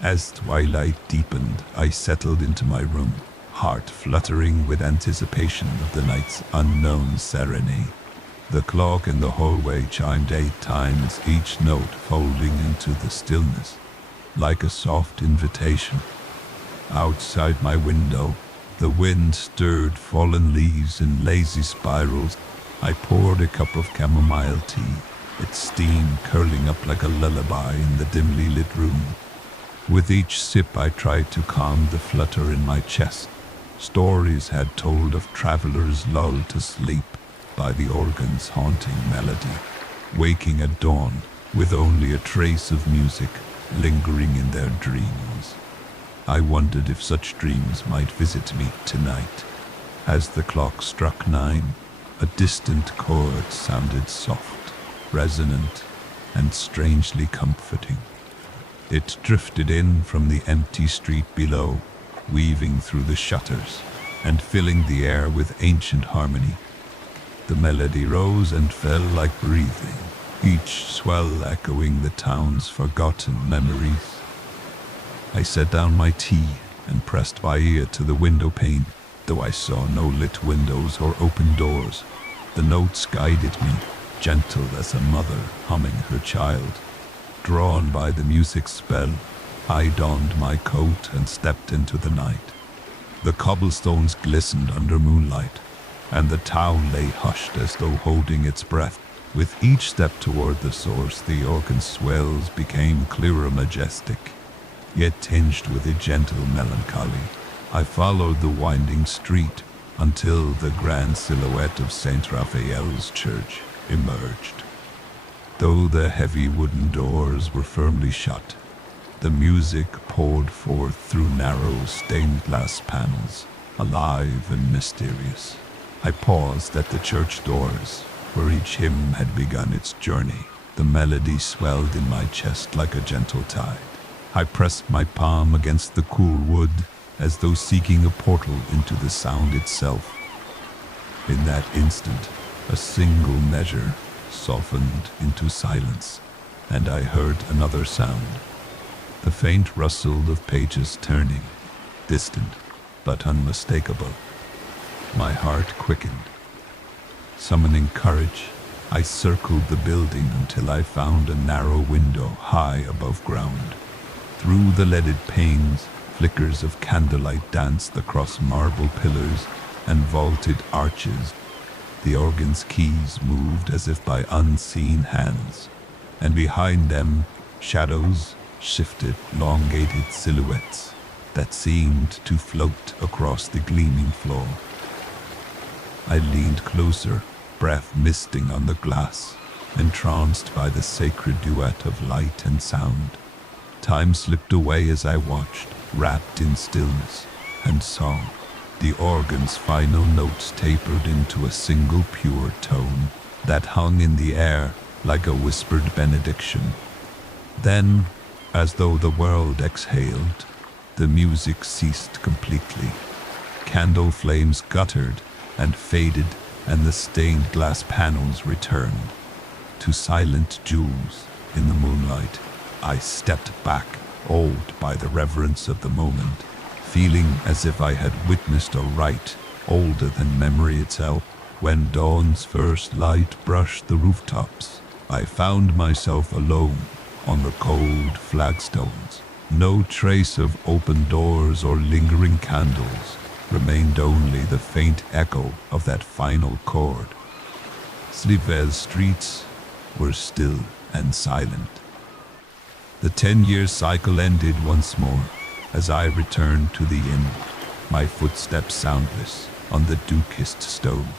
As twilight deepened, I settled into my room, heart fluttering with anticipation of the night's unknown serenade. The clock in the hallway chimed 8 times, each note folding into the stillness, like a soft invitation. Outside my window, the wind stirred fallen leaves in lazy spirals. I poured a cup of chamomile tea, its steam curling up like a lullaby in the dimly lit room. With each sip I tried to calm the flutter in my chest. Stories had told of travelers lulled to sleep by the organ's haunting melody, waking at dawn with only a trace of music lingering in their dreams. I wondered if such dreams might visit me tonight. As the clock struck 9, a distant chord sounded soft, resonant, and strangely comforting. It drifted in from the empty street below, weaving through the shutters and filling the air with ancient harmony. The melody rose and fell like breathing, each swell echoing the town's forgotten memories. I set down my tea and pressed my ear to the window pane. Though I saw no lit windows or open doors, the notes guided me, gentle as a mother humming her child. Drawn by the music's spell, I donned my coat and stepped into the night. The cobblestones glistened under moonlight, and the town lay hushed as though holding its breath. With each step toward the source, the organ's swells became clearer, majestic, yet tinged with a gentle melancholy. I followed the winding street until the grand silhouette of St. Raphael's church emerged. Though the heavy wooden doors were firmly shut, the music poured forth through narrow stained glass panels, alive and mysterious. I paused at the church doors, where each hymn had begun its journey. The melody swelled in my chest like a gentle tide. I pressed my palm against the cool wood, as though seeking a portal into the sound itself. In that instant, a single measure softened into silence, and I heard another sound, the faint rustle of pages turning, distant but unmistakable. My heart quickened. Summoning courage, I circled the building until I found a narrow window high above ground. Through the leaded panes, flickers of candlelight danced across marble pillars and vaulted arches. The organ's keys moved as if by unseen hands, and behind them, shadows shifted, elongated silhouettes that seemed to float across the gleaming floor. I leaned closer, breath misting on the glass, entranced by the sacred duet of light and sound. Time slipped away as I watched, wrapped in stillness and song. The organ's final notes tapered into a single pure tone that hung in the air like a whispered benediction. Then, as though the world exhaled, the music ceased completely. Candle flames guttered and faded, and the stained glass panels returned to silent jewels in the moonlight. I stepped back, awed by the reverence of the moment, feeling as if I had witnessed a rite older than memory itself. When dawn's first light brushed the rooftops, I found myself alone on the cold flagstones. No trace of open doors or lingering candles. Remained only the faint echo of that final chord. Soothe's streets were still and silent. The 10-year cycle ended once more as I returned to the inn, my footsteps soundless on the dew-kissed stone.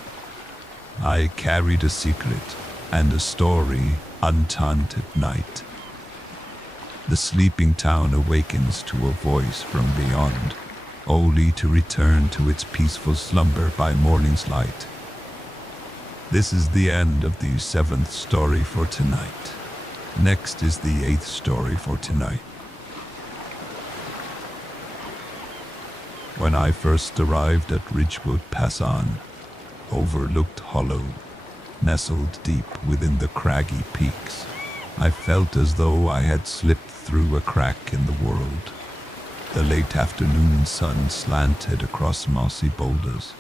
I carried a secret and a story untold at night. The sleeping town awakens to a voice from beyond, only to return to its peaceful slumber by morning's light. This is the end of the 7th story for tonight. Next is the 8th story for tonight. When I first arrived at Ridgewood Passan, overlooked hollow, nestled deep within the craggy peaks, I felt as though I had slipped through a crack in the world. The late afternoon sun slanted across mossy boulders.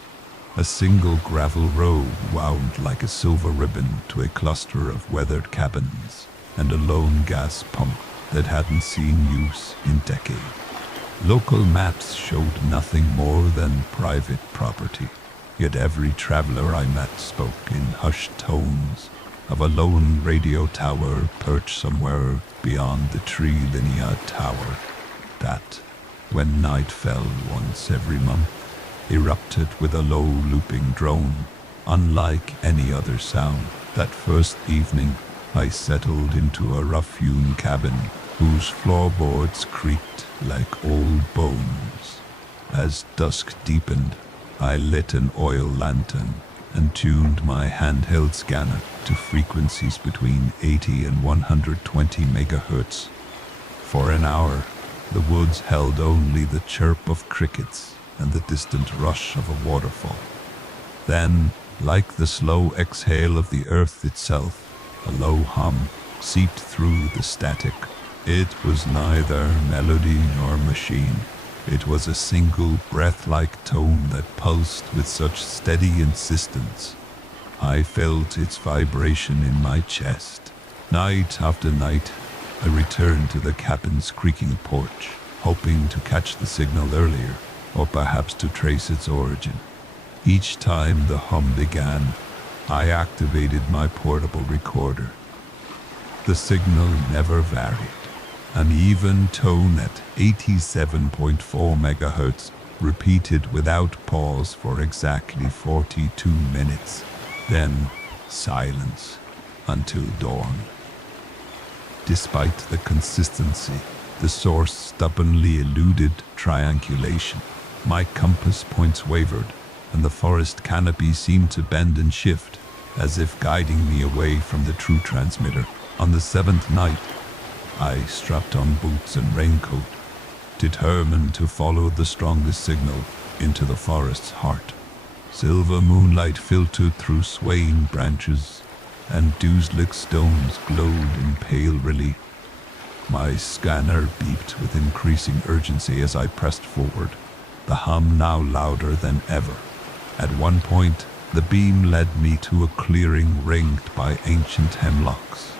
A single gravel road wound like a silver ribbon to a cluster of weathered cabins and a lone gas pump that hadn't seen use in decades. Local maps showed nothing more than private property, yet every traveler I met spoke in hushed tones of a lone radio tower perched somewhere beyond the tree-linear tower that, when night fell once every month, erupted with a low looping drone, unlike any other sound. That first evening, I settled into a rough-hewn cabin whose floorboards creaked like old bones. As dusk deepened, I lit an oil lantern and tuned my handheld scanner to frequencies between 80 and 120 megahertz. For an hour, the woods held only the chirp of crickets and the distant rush of a waterfall. Then, like the slow exhale of the earth itself, a low hum seeped through the static. It was neither melody nor machine. It was a single breath-like tone that pulsed with such steady insistence. I felt its vibration in my chest. Night after night, I returned to the cabin's creaking porch, hoping to catch the signal earlier, or perhaps to trace its origin. Each time the hum began, I activated my portable recorder. The signal never varied. An even tone at 87.4 megahertz, repeated without pause for exactly 42 minutes. Then silence until dawn. Despite the consistency, the source stubbornly eluded triangulation. My compass points wavered, and the forest canopy seemed to bend and shift, as if guiding me away from the true transmitter. On the 7th night, I strapped on boots and raincoat, determined to follow the strongest signal into the forest's heart. Silver moonlight filtered through swaying branches, and dew-slick stones glowed in pale relief. My scanner beeped with increasing urgency as I pressed forward, the hum now louder than ever. At one point, the beam led me to a clearing ringed by ancient hemlocks.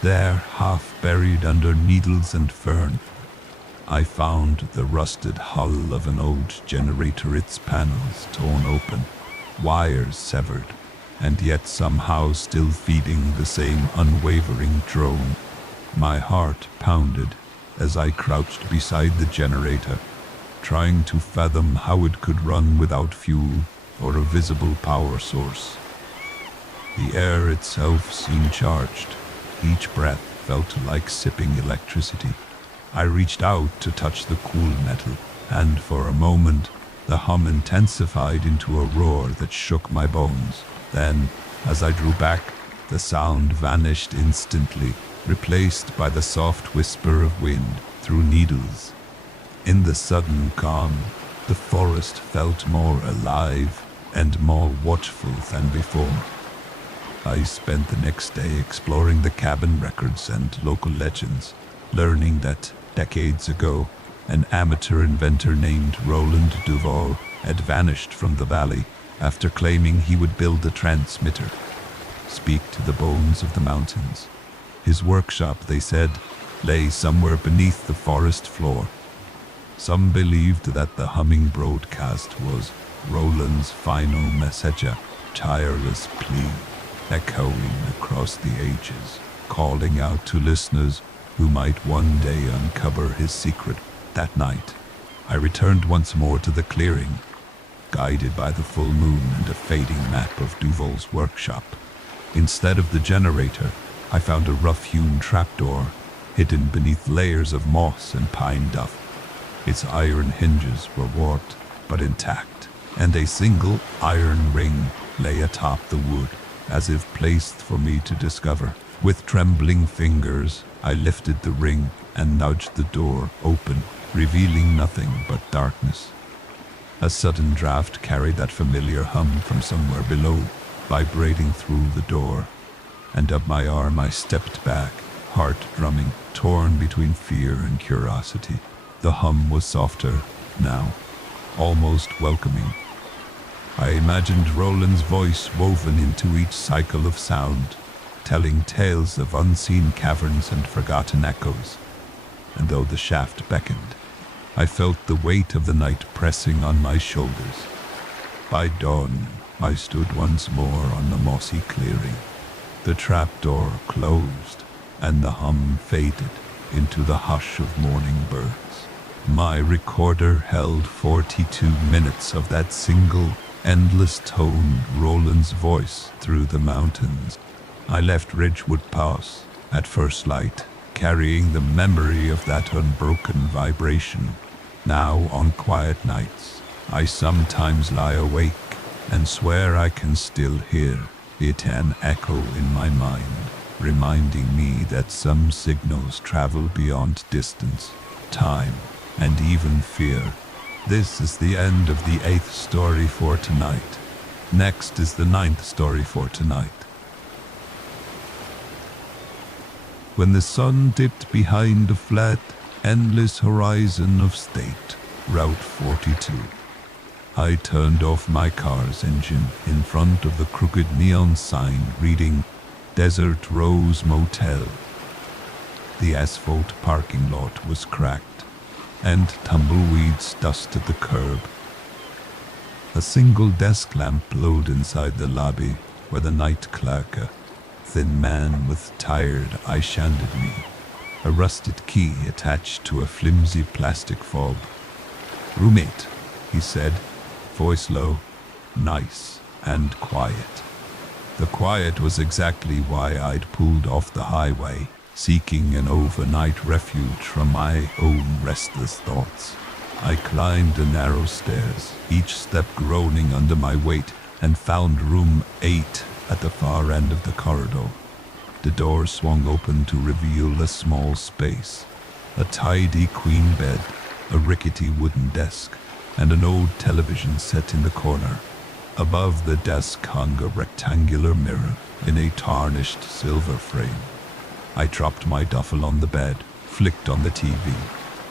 There, half buried under needles and fern, I found the rusted hull of an old generator, its panels torn open, wires severed, and yet somehow still feeding the same unwavering drone. My heart pounded as I crouched beside the generator, trying to fathom how it could run without fuel or a visible power source. The air itself seemed charged. Each breath felt like sipping electricity. I reached out to touch the cool metal, and for a moment, the hum intensified into a roar that shook my bones. Then, as I drew back, the sound vanished instantly, replaced by the soft whisper of wind through needles. In the sudden calm, the forest felt more alive and more watchful than before. I spent the next day exploring the cabin records and local legends, learning that decades ago, An amateur inventor named Roland Duval had vanished from the valley after claiming he would build a transmitter. Speak to the bones of the mountains. His workshop, they said, lay somewhere beneath the forest floor. Some believed that the humming broadcast was Roland's final message, a tireless plea, echoing across the ages, calling out to listeners who might one day uncover his secret. That night, I returned once more to the clearing, guided by the full moon and a fading map of Duval's workshop. Instead of the generator, I found a rough-hewn trapdoor, hidden beneath layers of moss and pine duff. Its iron hinges were warped, but intact, and a single iron ring lay atop the wood, as if placed for me to discover. With trembling fingers, I lifted the ring and nudged the door open, revealing nothing but darkness. A sudden draft carried that familiar hum from somewhere below, vibrating through the door, and up my arm I stepped back, heart drumming, torn between fear and curiosity. The hum was softer now, almost welcoming. I imagined Roland's voice woven into each cycle of sound, telling tales of unseen caverns and forgotten echoes. And though the shaft beckoned, I felt the weight of the night pressing on my shoulders. By dawn, I stood once more on the mossy clearing. The trapdoor closed, and the hum faded into the hush of morning birds. My recorder held 42 minutes of that single, endless tone, Roland's voice through the mountains. I left Ridgewood Pass at first light, carrying the memory of that unbroken vibration. Now, on quiet nights, I sometimes lie awake and swear I can still hear it, an echo in my mind, reminding me that some signals travel beyond distance, time, and even fear. This is the end of the 8th story for tonight. Next is the 9th story for tonight. When the sun dipped behind a flat, endless horizon of state, Route 42, I turned off my car's engine in front of the crooked neon sign reading Desert Rose Motel. The asphalt parking lot was cracked, and tumbleweeds dusted the curb. A single desk lamp glowed inside the lobby where the night clerk, a thin man with tired eyes, handed me a rusted key attached to a flimsy plastic fob. "Roommate," he said, voice low, nice and quiet. The quiet was exactly why I'd pulled off the highway, seeking an overnight refuge from my own restless thoughts. I climbed the narrow stairs, each step groaning under my weight, and found room 8 at the far end of the corridor. The door swung open to reveal a small space, a tidy queen bed, a rickety wooden desk, and an old television set in the corner. Above the desk hung a rectangular mirror in a tarnished silver frame. I dropped my duffel on the bed, flicked on the TV,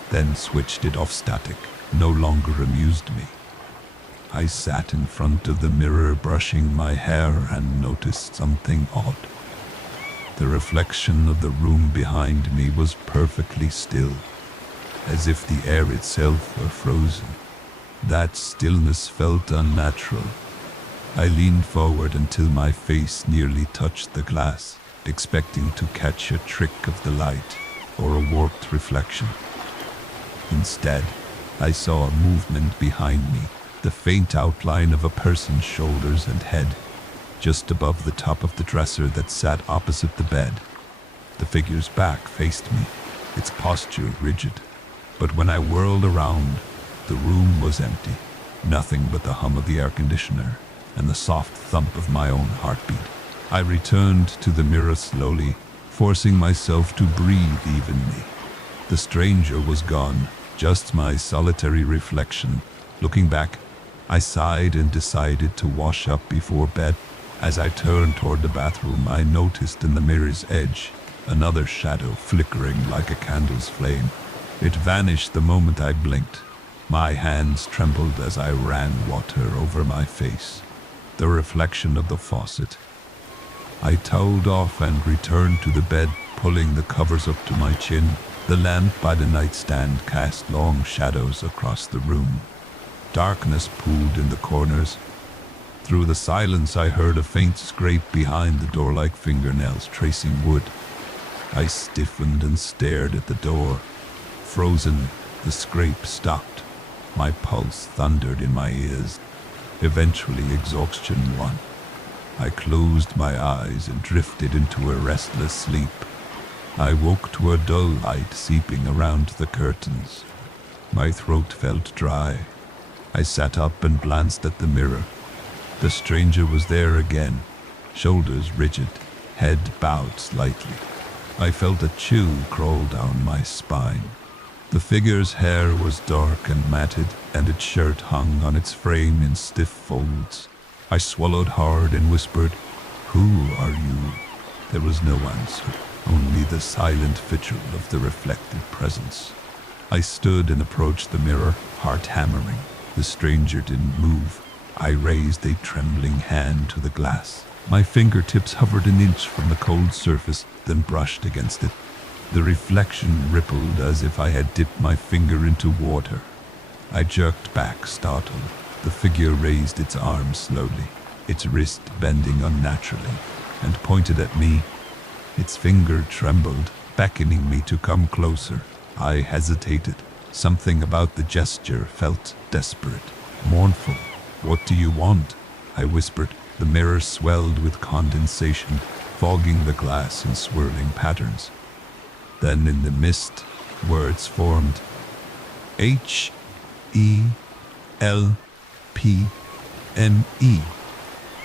then switched it off static. No longer amused me. I sat in front of the mirror brushing my hair and noticed something odd. The reflection of the room behind me was perfectly still, as if the air itself were frozen. That stillness felt unnatural. I leaned forward until my face nearly touched the glass, expecting to catch a trick of the light or a warped reflection. Instead, I saw a movement behind me, the faint outline of a person's shoulders and head, just above the top of the dresser that sat opposite the bed. The figure's back faced me, its posture rigid, but when I whirled around, the room was empty. Nothing but the hum of the air conditioner and the soft thump of my own heartbeat. I returned to the mirror slowly, forcing myself to breathe evenly. The stranger was gone, just my solitary reflection. Looking back, I sighed and decided to wash up before bed. As I turned toward the bathroom, I noticed in the mirror's edge another shadow flickering like a candle's flame. It vanished the moment I blinked. My hands trembled as I ran water over my face, the reflection of the faucet. I toweled off and returned to the bed, pulling the covers up to my chin. The lamp by the nightstand cast long shadows across the room. Darkness pooled in the corners. Through the silence I heard a faint scrape behind the door, like fingernails tracing wood. I stiffened and stared at the door. Frozen, the scrape stopped. My pulse thundered in my ears. Eventually exhaustion won. I closed my eyes and drifted into a restless sleep. I woke to a dull light seeping around the curtains. My throat felt dry. I sat up and glanced at the mirror. The stranger was there again, shoulders rigid, head bowed slightly. I felt a chill crawl down my spine. The figure's hair was dark and matted, and its shirt hung on its frame in stiff folds. I swallowed hard and whispered, "Who are you?" There was no answer, only the silent vigil of the reflected presence. I stood and approached the mirror, heart hammering. The stranger didn't move. I raised a trembling hand to the glass. My fingertips hovered an inch from the cold surface, then brushed against it. The reflection rippled as if I had dipped my finger into water. I jerked back, startled. The figure raised its arm slowly, its wrist bending unnaturally, and pointed at me. Its finger trembled, beckoning me to come closer. I hesitated. Something about the gesture felt desperate, mournful. "What do you want?" I whispered. The mirror swelled with condensation, fogging the glass in swirling patterns. Then in the mist, words formed. H-E-L-P-M-E.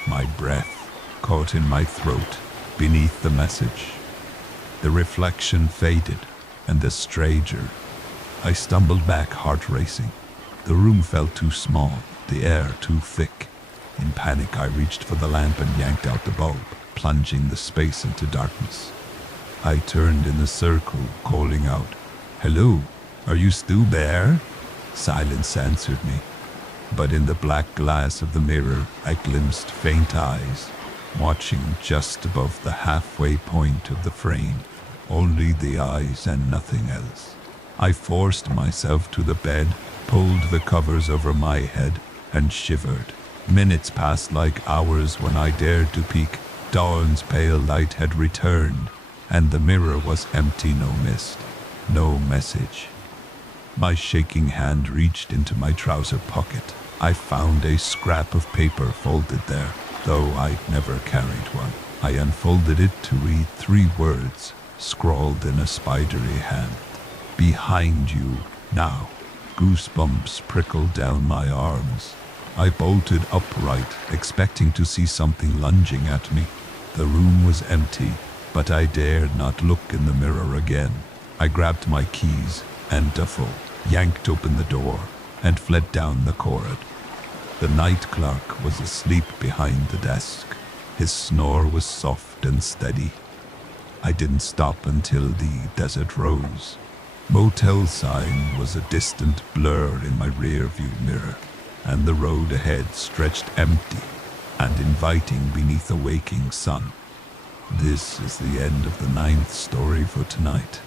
My breath caught in my throat beneath the message. The reflection faded, and the stranger. I stumbled back, heart racing. The room felt too small, the air too thick. In panic, I reached for the lamp and yanked out the bulb, plunging the space into darkness. I turned in a circle, calling out, "Hello, are you still there?" Silence answered me, but in the black glass of the mirror, I glimpsed faint eyes, watching just above the halfway point of the frame. Only the eyes and nothing else. I forced myself to the bed, pulled the covers over my head, and shivered. Minutes passed like hours when I dared to peek. Dawn's pale light had returned, and the mirror was empty, no mist, no message. My shaking hand reached into my trouser pocket. I found a scrap of paper folded there, though I'd never carried one. I unfolded it to read 3 words, scrawled in a spidery hand. "Behind you, now." Goosebumps prickled down my arms. I bolted upright, expecting to see something lunging at me. The room was empty, but I dared not look in the mirror again. I grabbed my keys and duffel, yanked open the door, and fled down the corridor. The night clerk was asleep behind the desk. His snore was soft and steady. I didn't stop until the desert rose. Motel sign was a distant blur in my rear-view mirror, and the road ahead stretched empty and inviting beneath a waking sun. This is the end of the 9th story for tonight.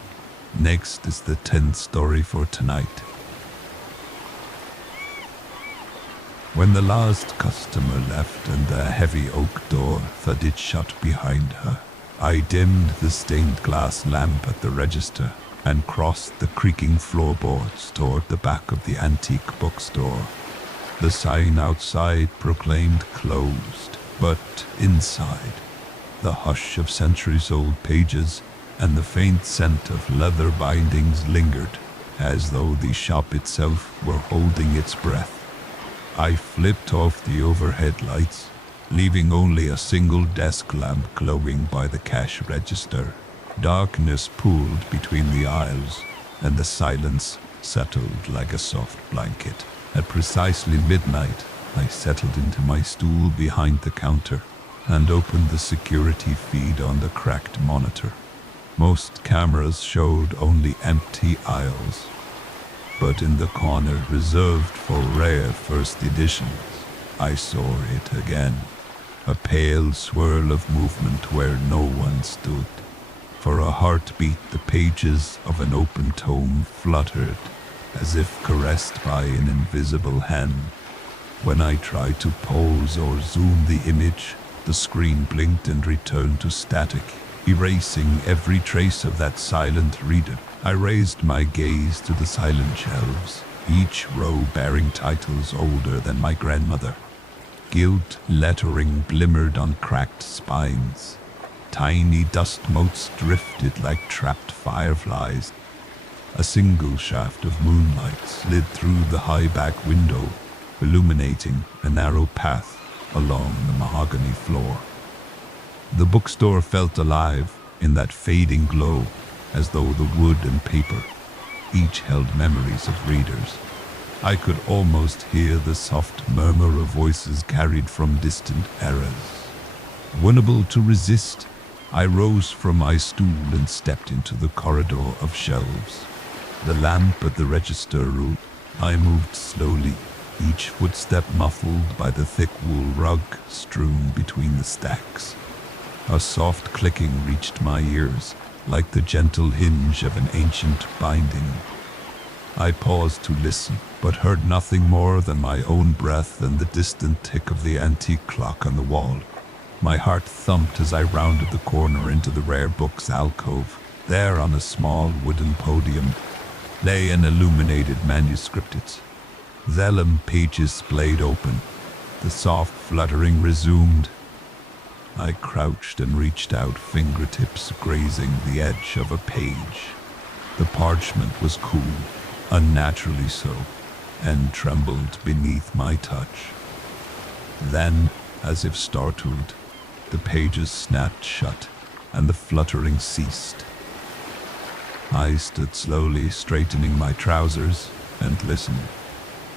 Next is the 10th story for tonight. When the last customer left and the heavy oak door thudded shut behind her, I dimmed the stained glass lamp at the register and crossed the creaking floorboards toward the back of the antique bookstore. The sign outside proclaimed closed, but inside, the hush of centuries-old pages and the faint scent of leather bindings lingered, as though the shop itself were holding its breath. I flipped off the overhead lights, leaving only a single desk lamp glowing by the cash register. Darkness pooled between the aisles, and the silence settled like a soft blanket. At precisely midnight, I settled into my stool behind the counter and opened the security feed on the cracked monitor. Most cameras showed only empty aisles, but in the corner reserved for rare first editions, I saw it again. A pale swirl of movement where no one stood. For a heartbeat, the pages of an open tome fluttered, as if caressed by an invisible hand. When I tried to pose or zoom the image, the screen blinked and returned to static, erasing every trace of that silent reader. I raised my gaze to the silent shelves, each row bearing titles older than my grandmother. Gilt lettering glimmered on cracked spines. Tiny dust motes drifted like trapped fireflies. A single shaft of moonlight slid through the high back window, illuminating a narrow path along the mahogany floor. The bookstore felt alive in that fading glow, as though the wood and paper each held memories of readers. I could almost hear the soft murmur of voices carried from distant eras. Unable to resist, I rose from my stool and stepped into the corridor of shelves. The lamp at the register ruled. I moved slowly, each footstep muffled by the thick wool rug strewn between the stacks. A soft clicking reached my ears, like the gentle hinge of an ancient binding. I paused to listen, but heard nothing more than my own breath and the distant tick of the antique clock on the wall. My heart thumped as I rounded the corner into the rare books alcove. There, on a small wooden podium, lay an illuminated manuscript, its vellum pages splayed open. The soft fluttering resumed. I crouched and reached out, fingertips grazing the edge of a page. The parchment was cool, unnaturally so, and trembled beneath my touch. Then, as if startled, the pages snapped shut, and the fluttering ceased. I stood slowly, straightening my trousers, and listened.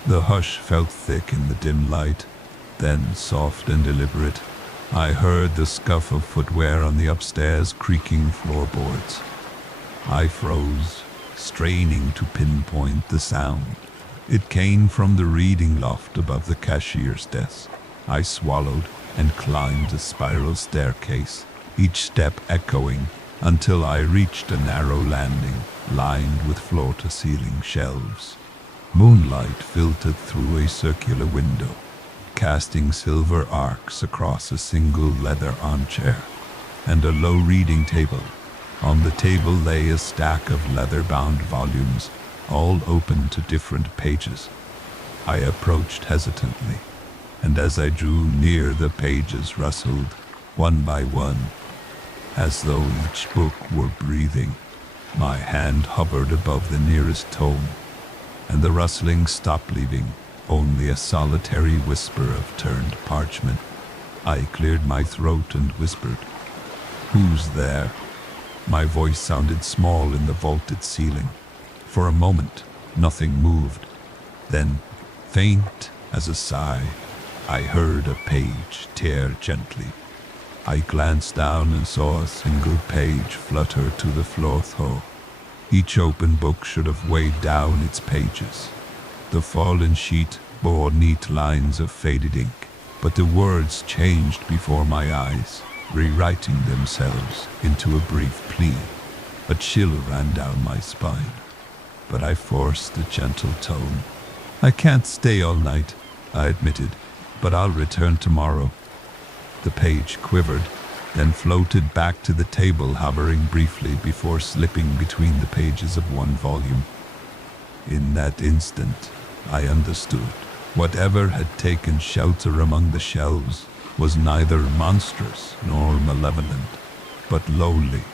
The hush felt thick in the dim light, then soft and deliberate. I heard the scuff of footwear on the upstairs creaking floorboards. I froze, straining to pinpoint the sound. It came from the reading loft above the cashier's desk. I swallowed and climbed a spiral staircase, each step echoing, until I reached a narrow landing lined with floor-to-ceiling shelves. Moonlight filtered through a circular window, casting silver arcs across a single leather armchair and a low reading table. On the table lay a stack of leather-bound volumes, all open to different pages. I approached hesitantly, and as I drew near, the pages rustled, one by one, as though each book were breathing. My hand hovered above the nearest tome, and the rustling stopped, leaving only a solitary whisper of turned parchment. I cleared my throat and whispered, "Who's there?" My voice sounded small in the vaulted ceiling. For a moment, nothing moved. Then, faint as a sigh, I heard a page tear gently. I glanced down and saw a single page flutter to the floor. Each open book should have weighed down its pages. The fallen sheet bore neat lines of faded ink, but the words changed before my eyes, rewriting themselves into a brief plea. A chill ran down my spine, but I forced a gentle tone. "I can't stay all night," I admitted, "but I'll return tomorrow." The page quivered, then floated back to the table, hovering briefly before slipping between the pages of one volume. In that instant, I understood. Whatever had taken shelter among the shelves was neither monstrous nor malevolent, but lowly,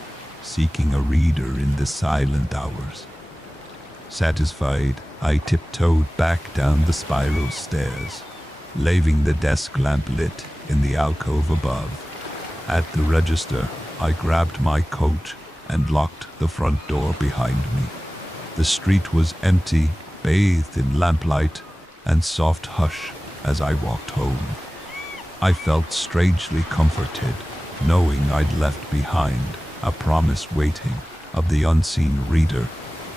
seeking a reader in the silent hours. Satisfied, I tiptoed back down the spiral stairs, leaving the desk lamp lit in the alcove above. At the register, I grabbed my coat and locked the front door behind me. The street was empty, bathed in lamplight and soft hush as I walked home. I felt strangely comforted, knowing I'd left behind a promise waiting of the unseen reader.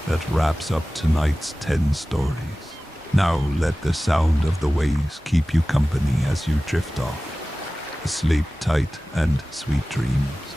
that wraps up tonight's 10 stories. Now let the sound of the waves keep you company as you drift off. Sleep tight and sweet dreams.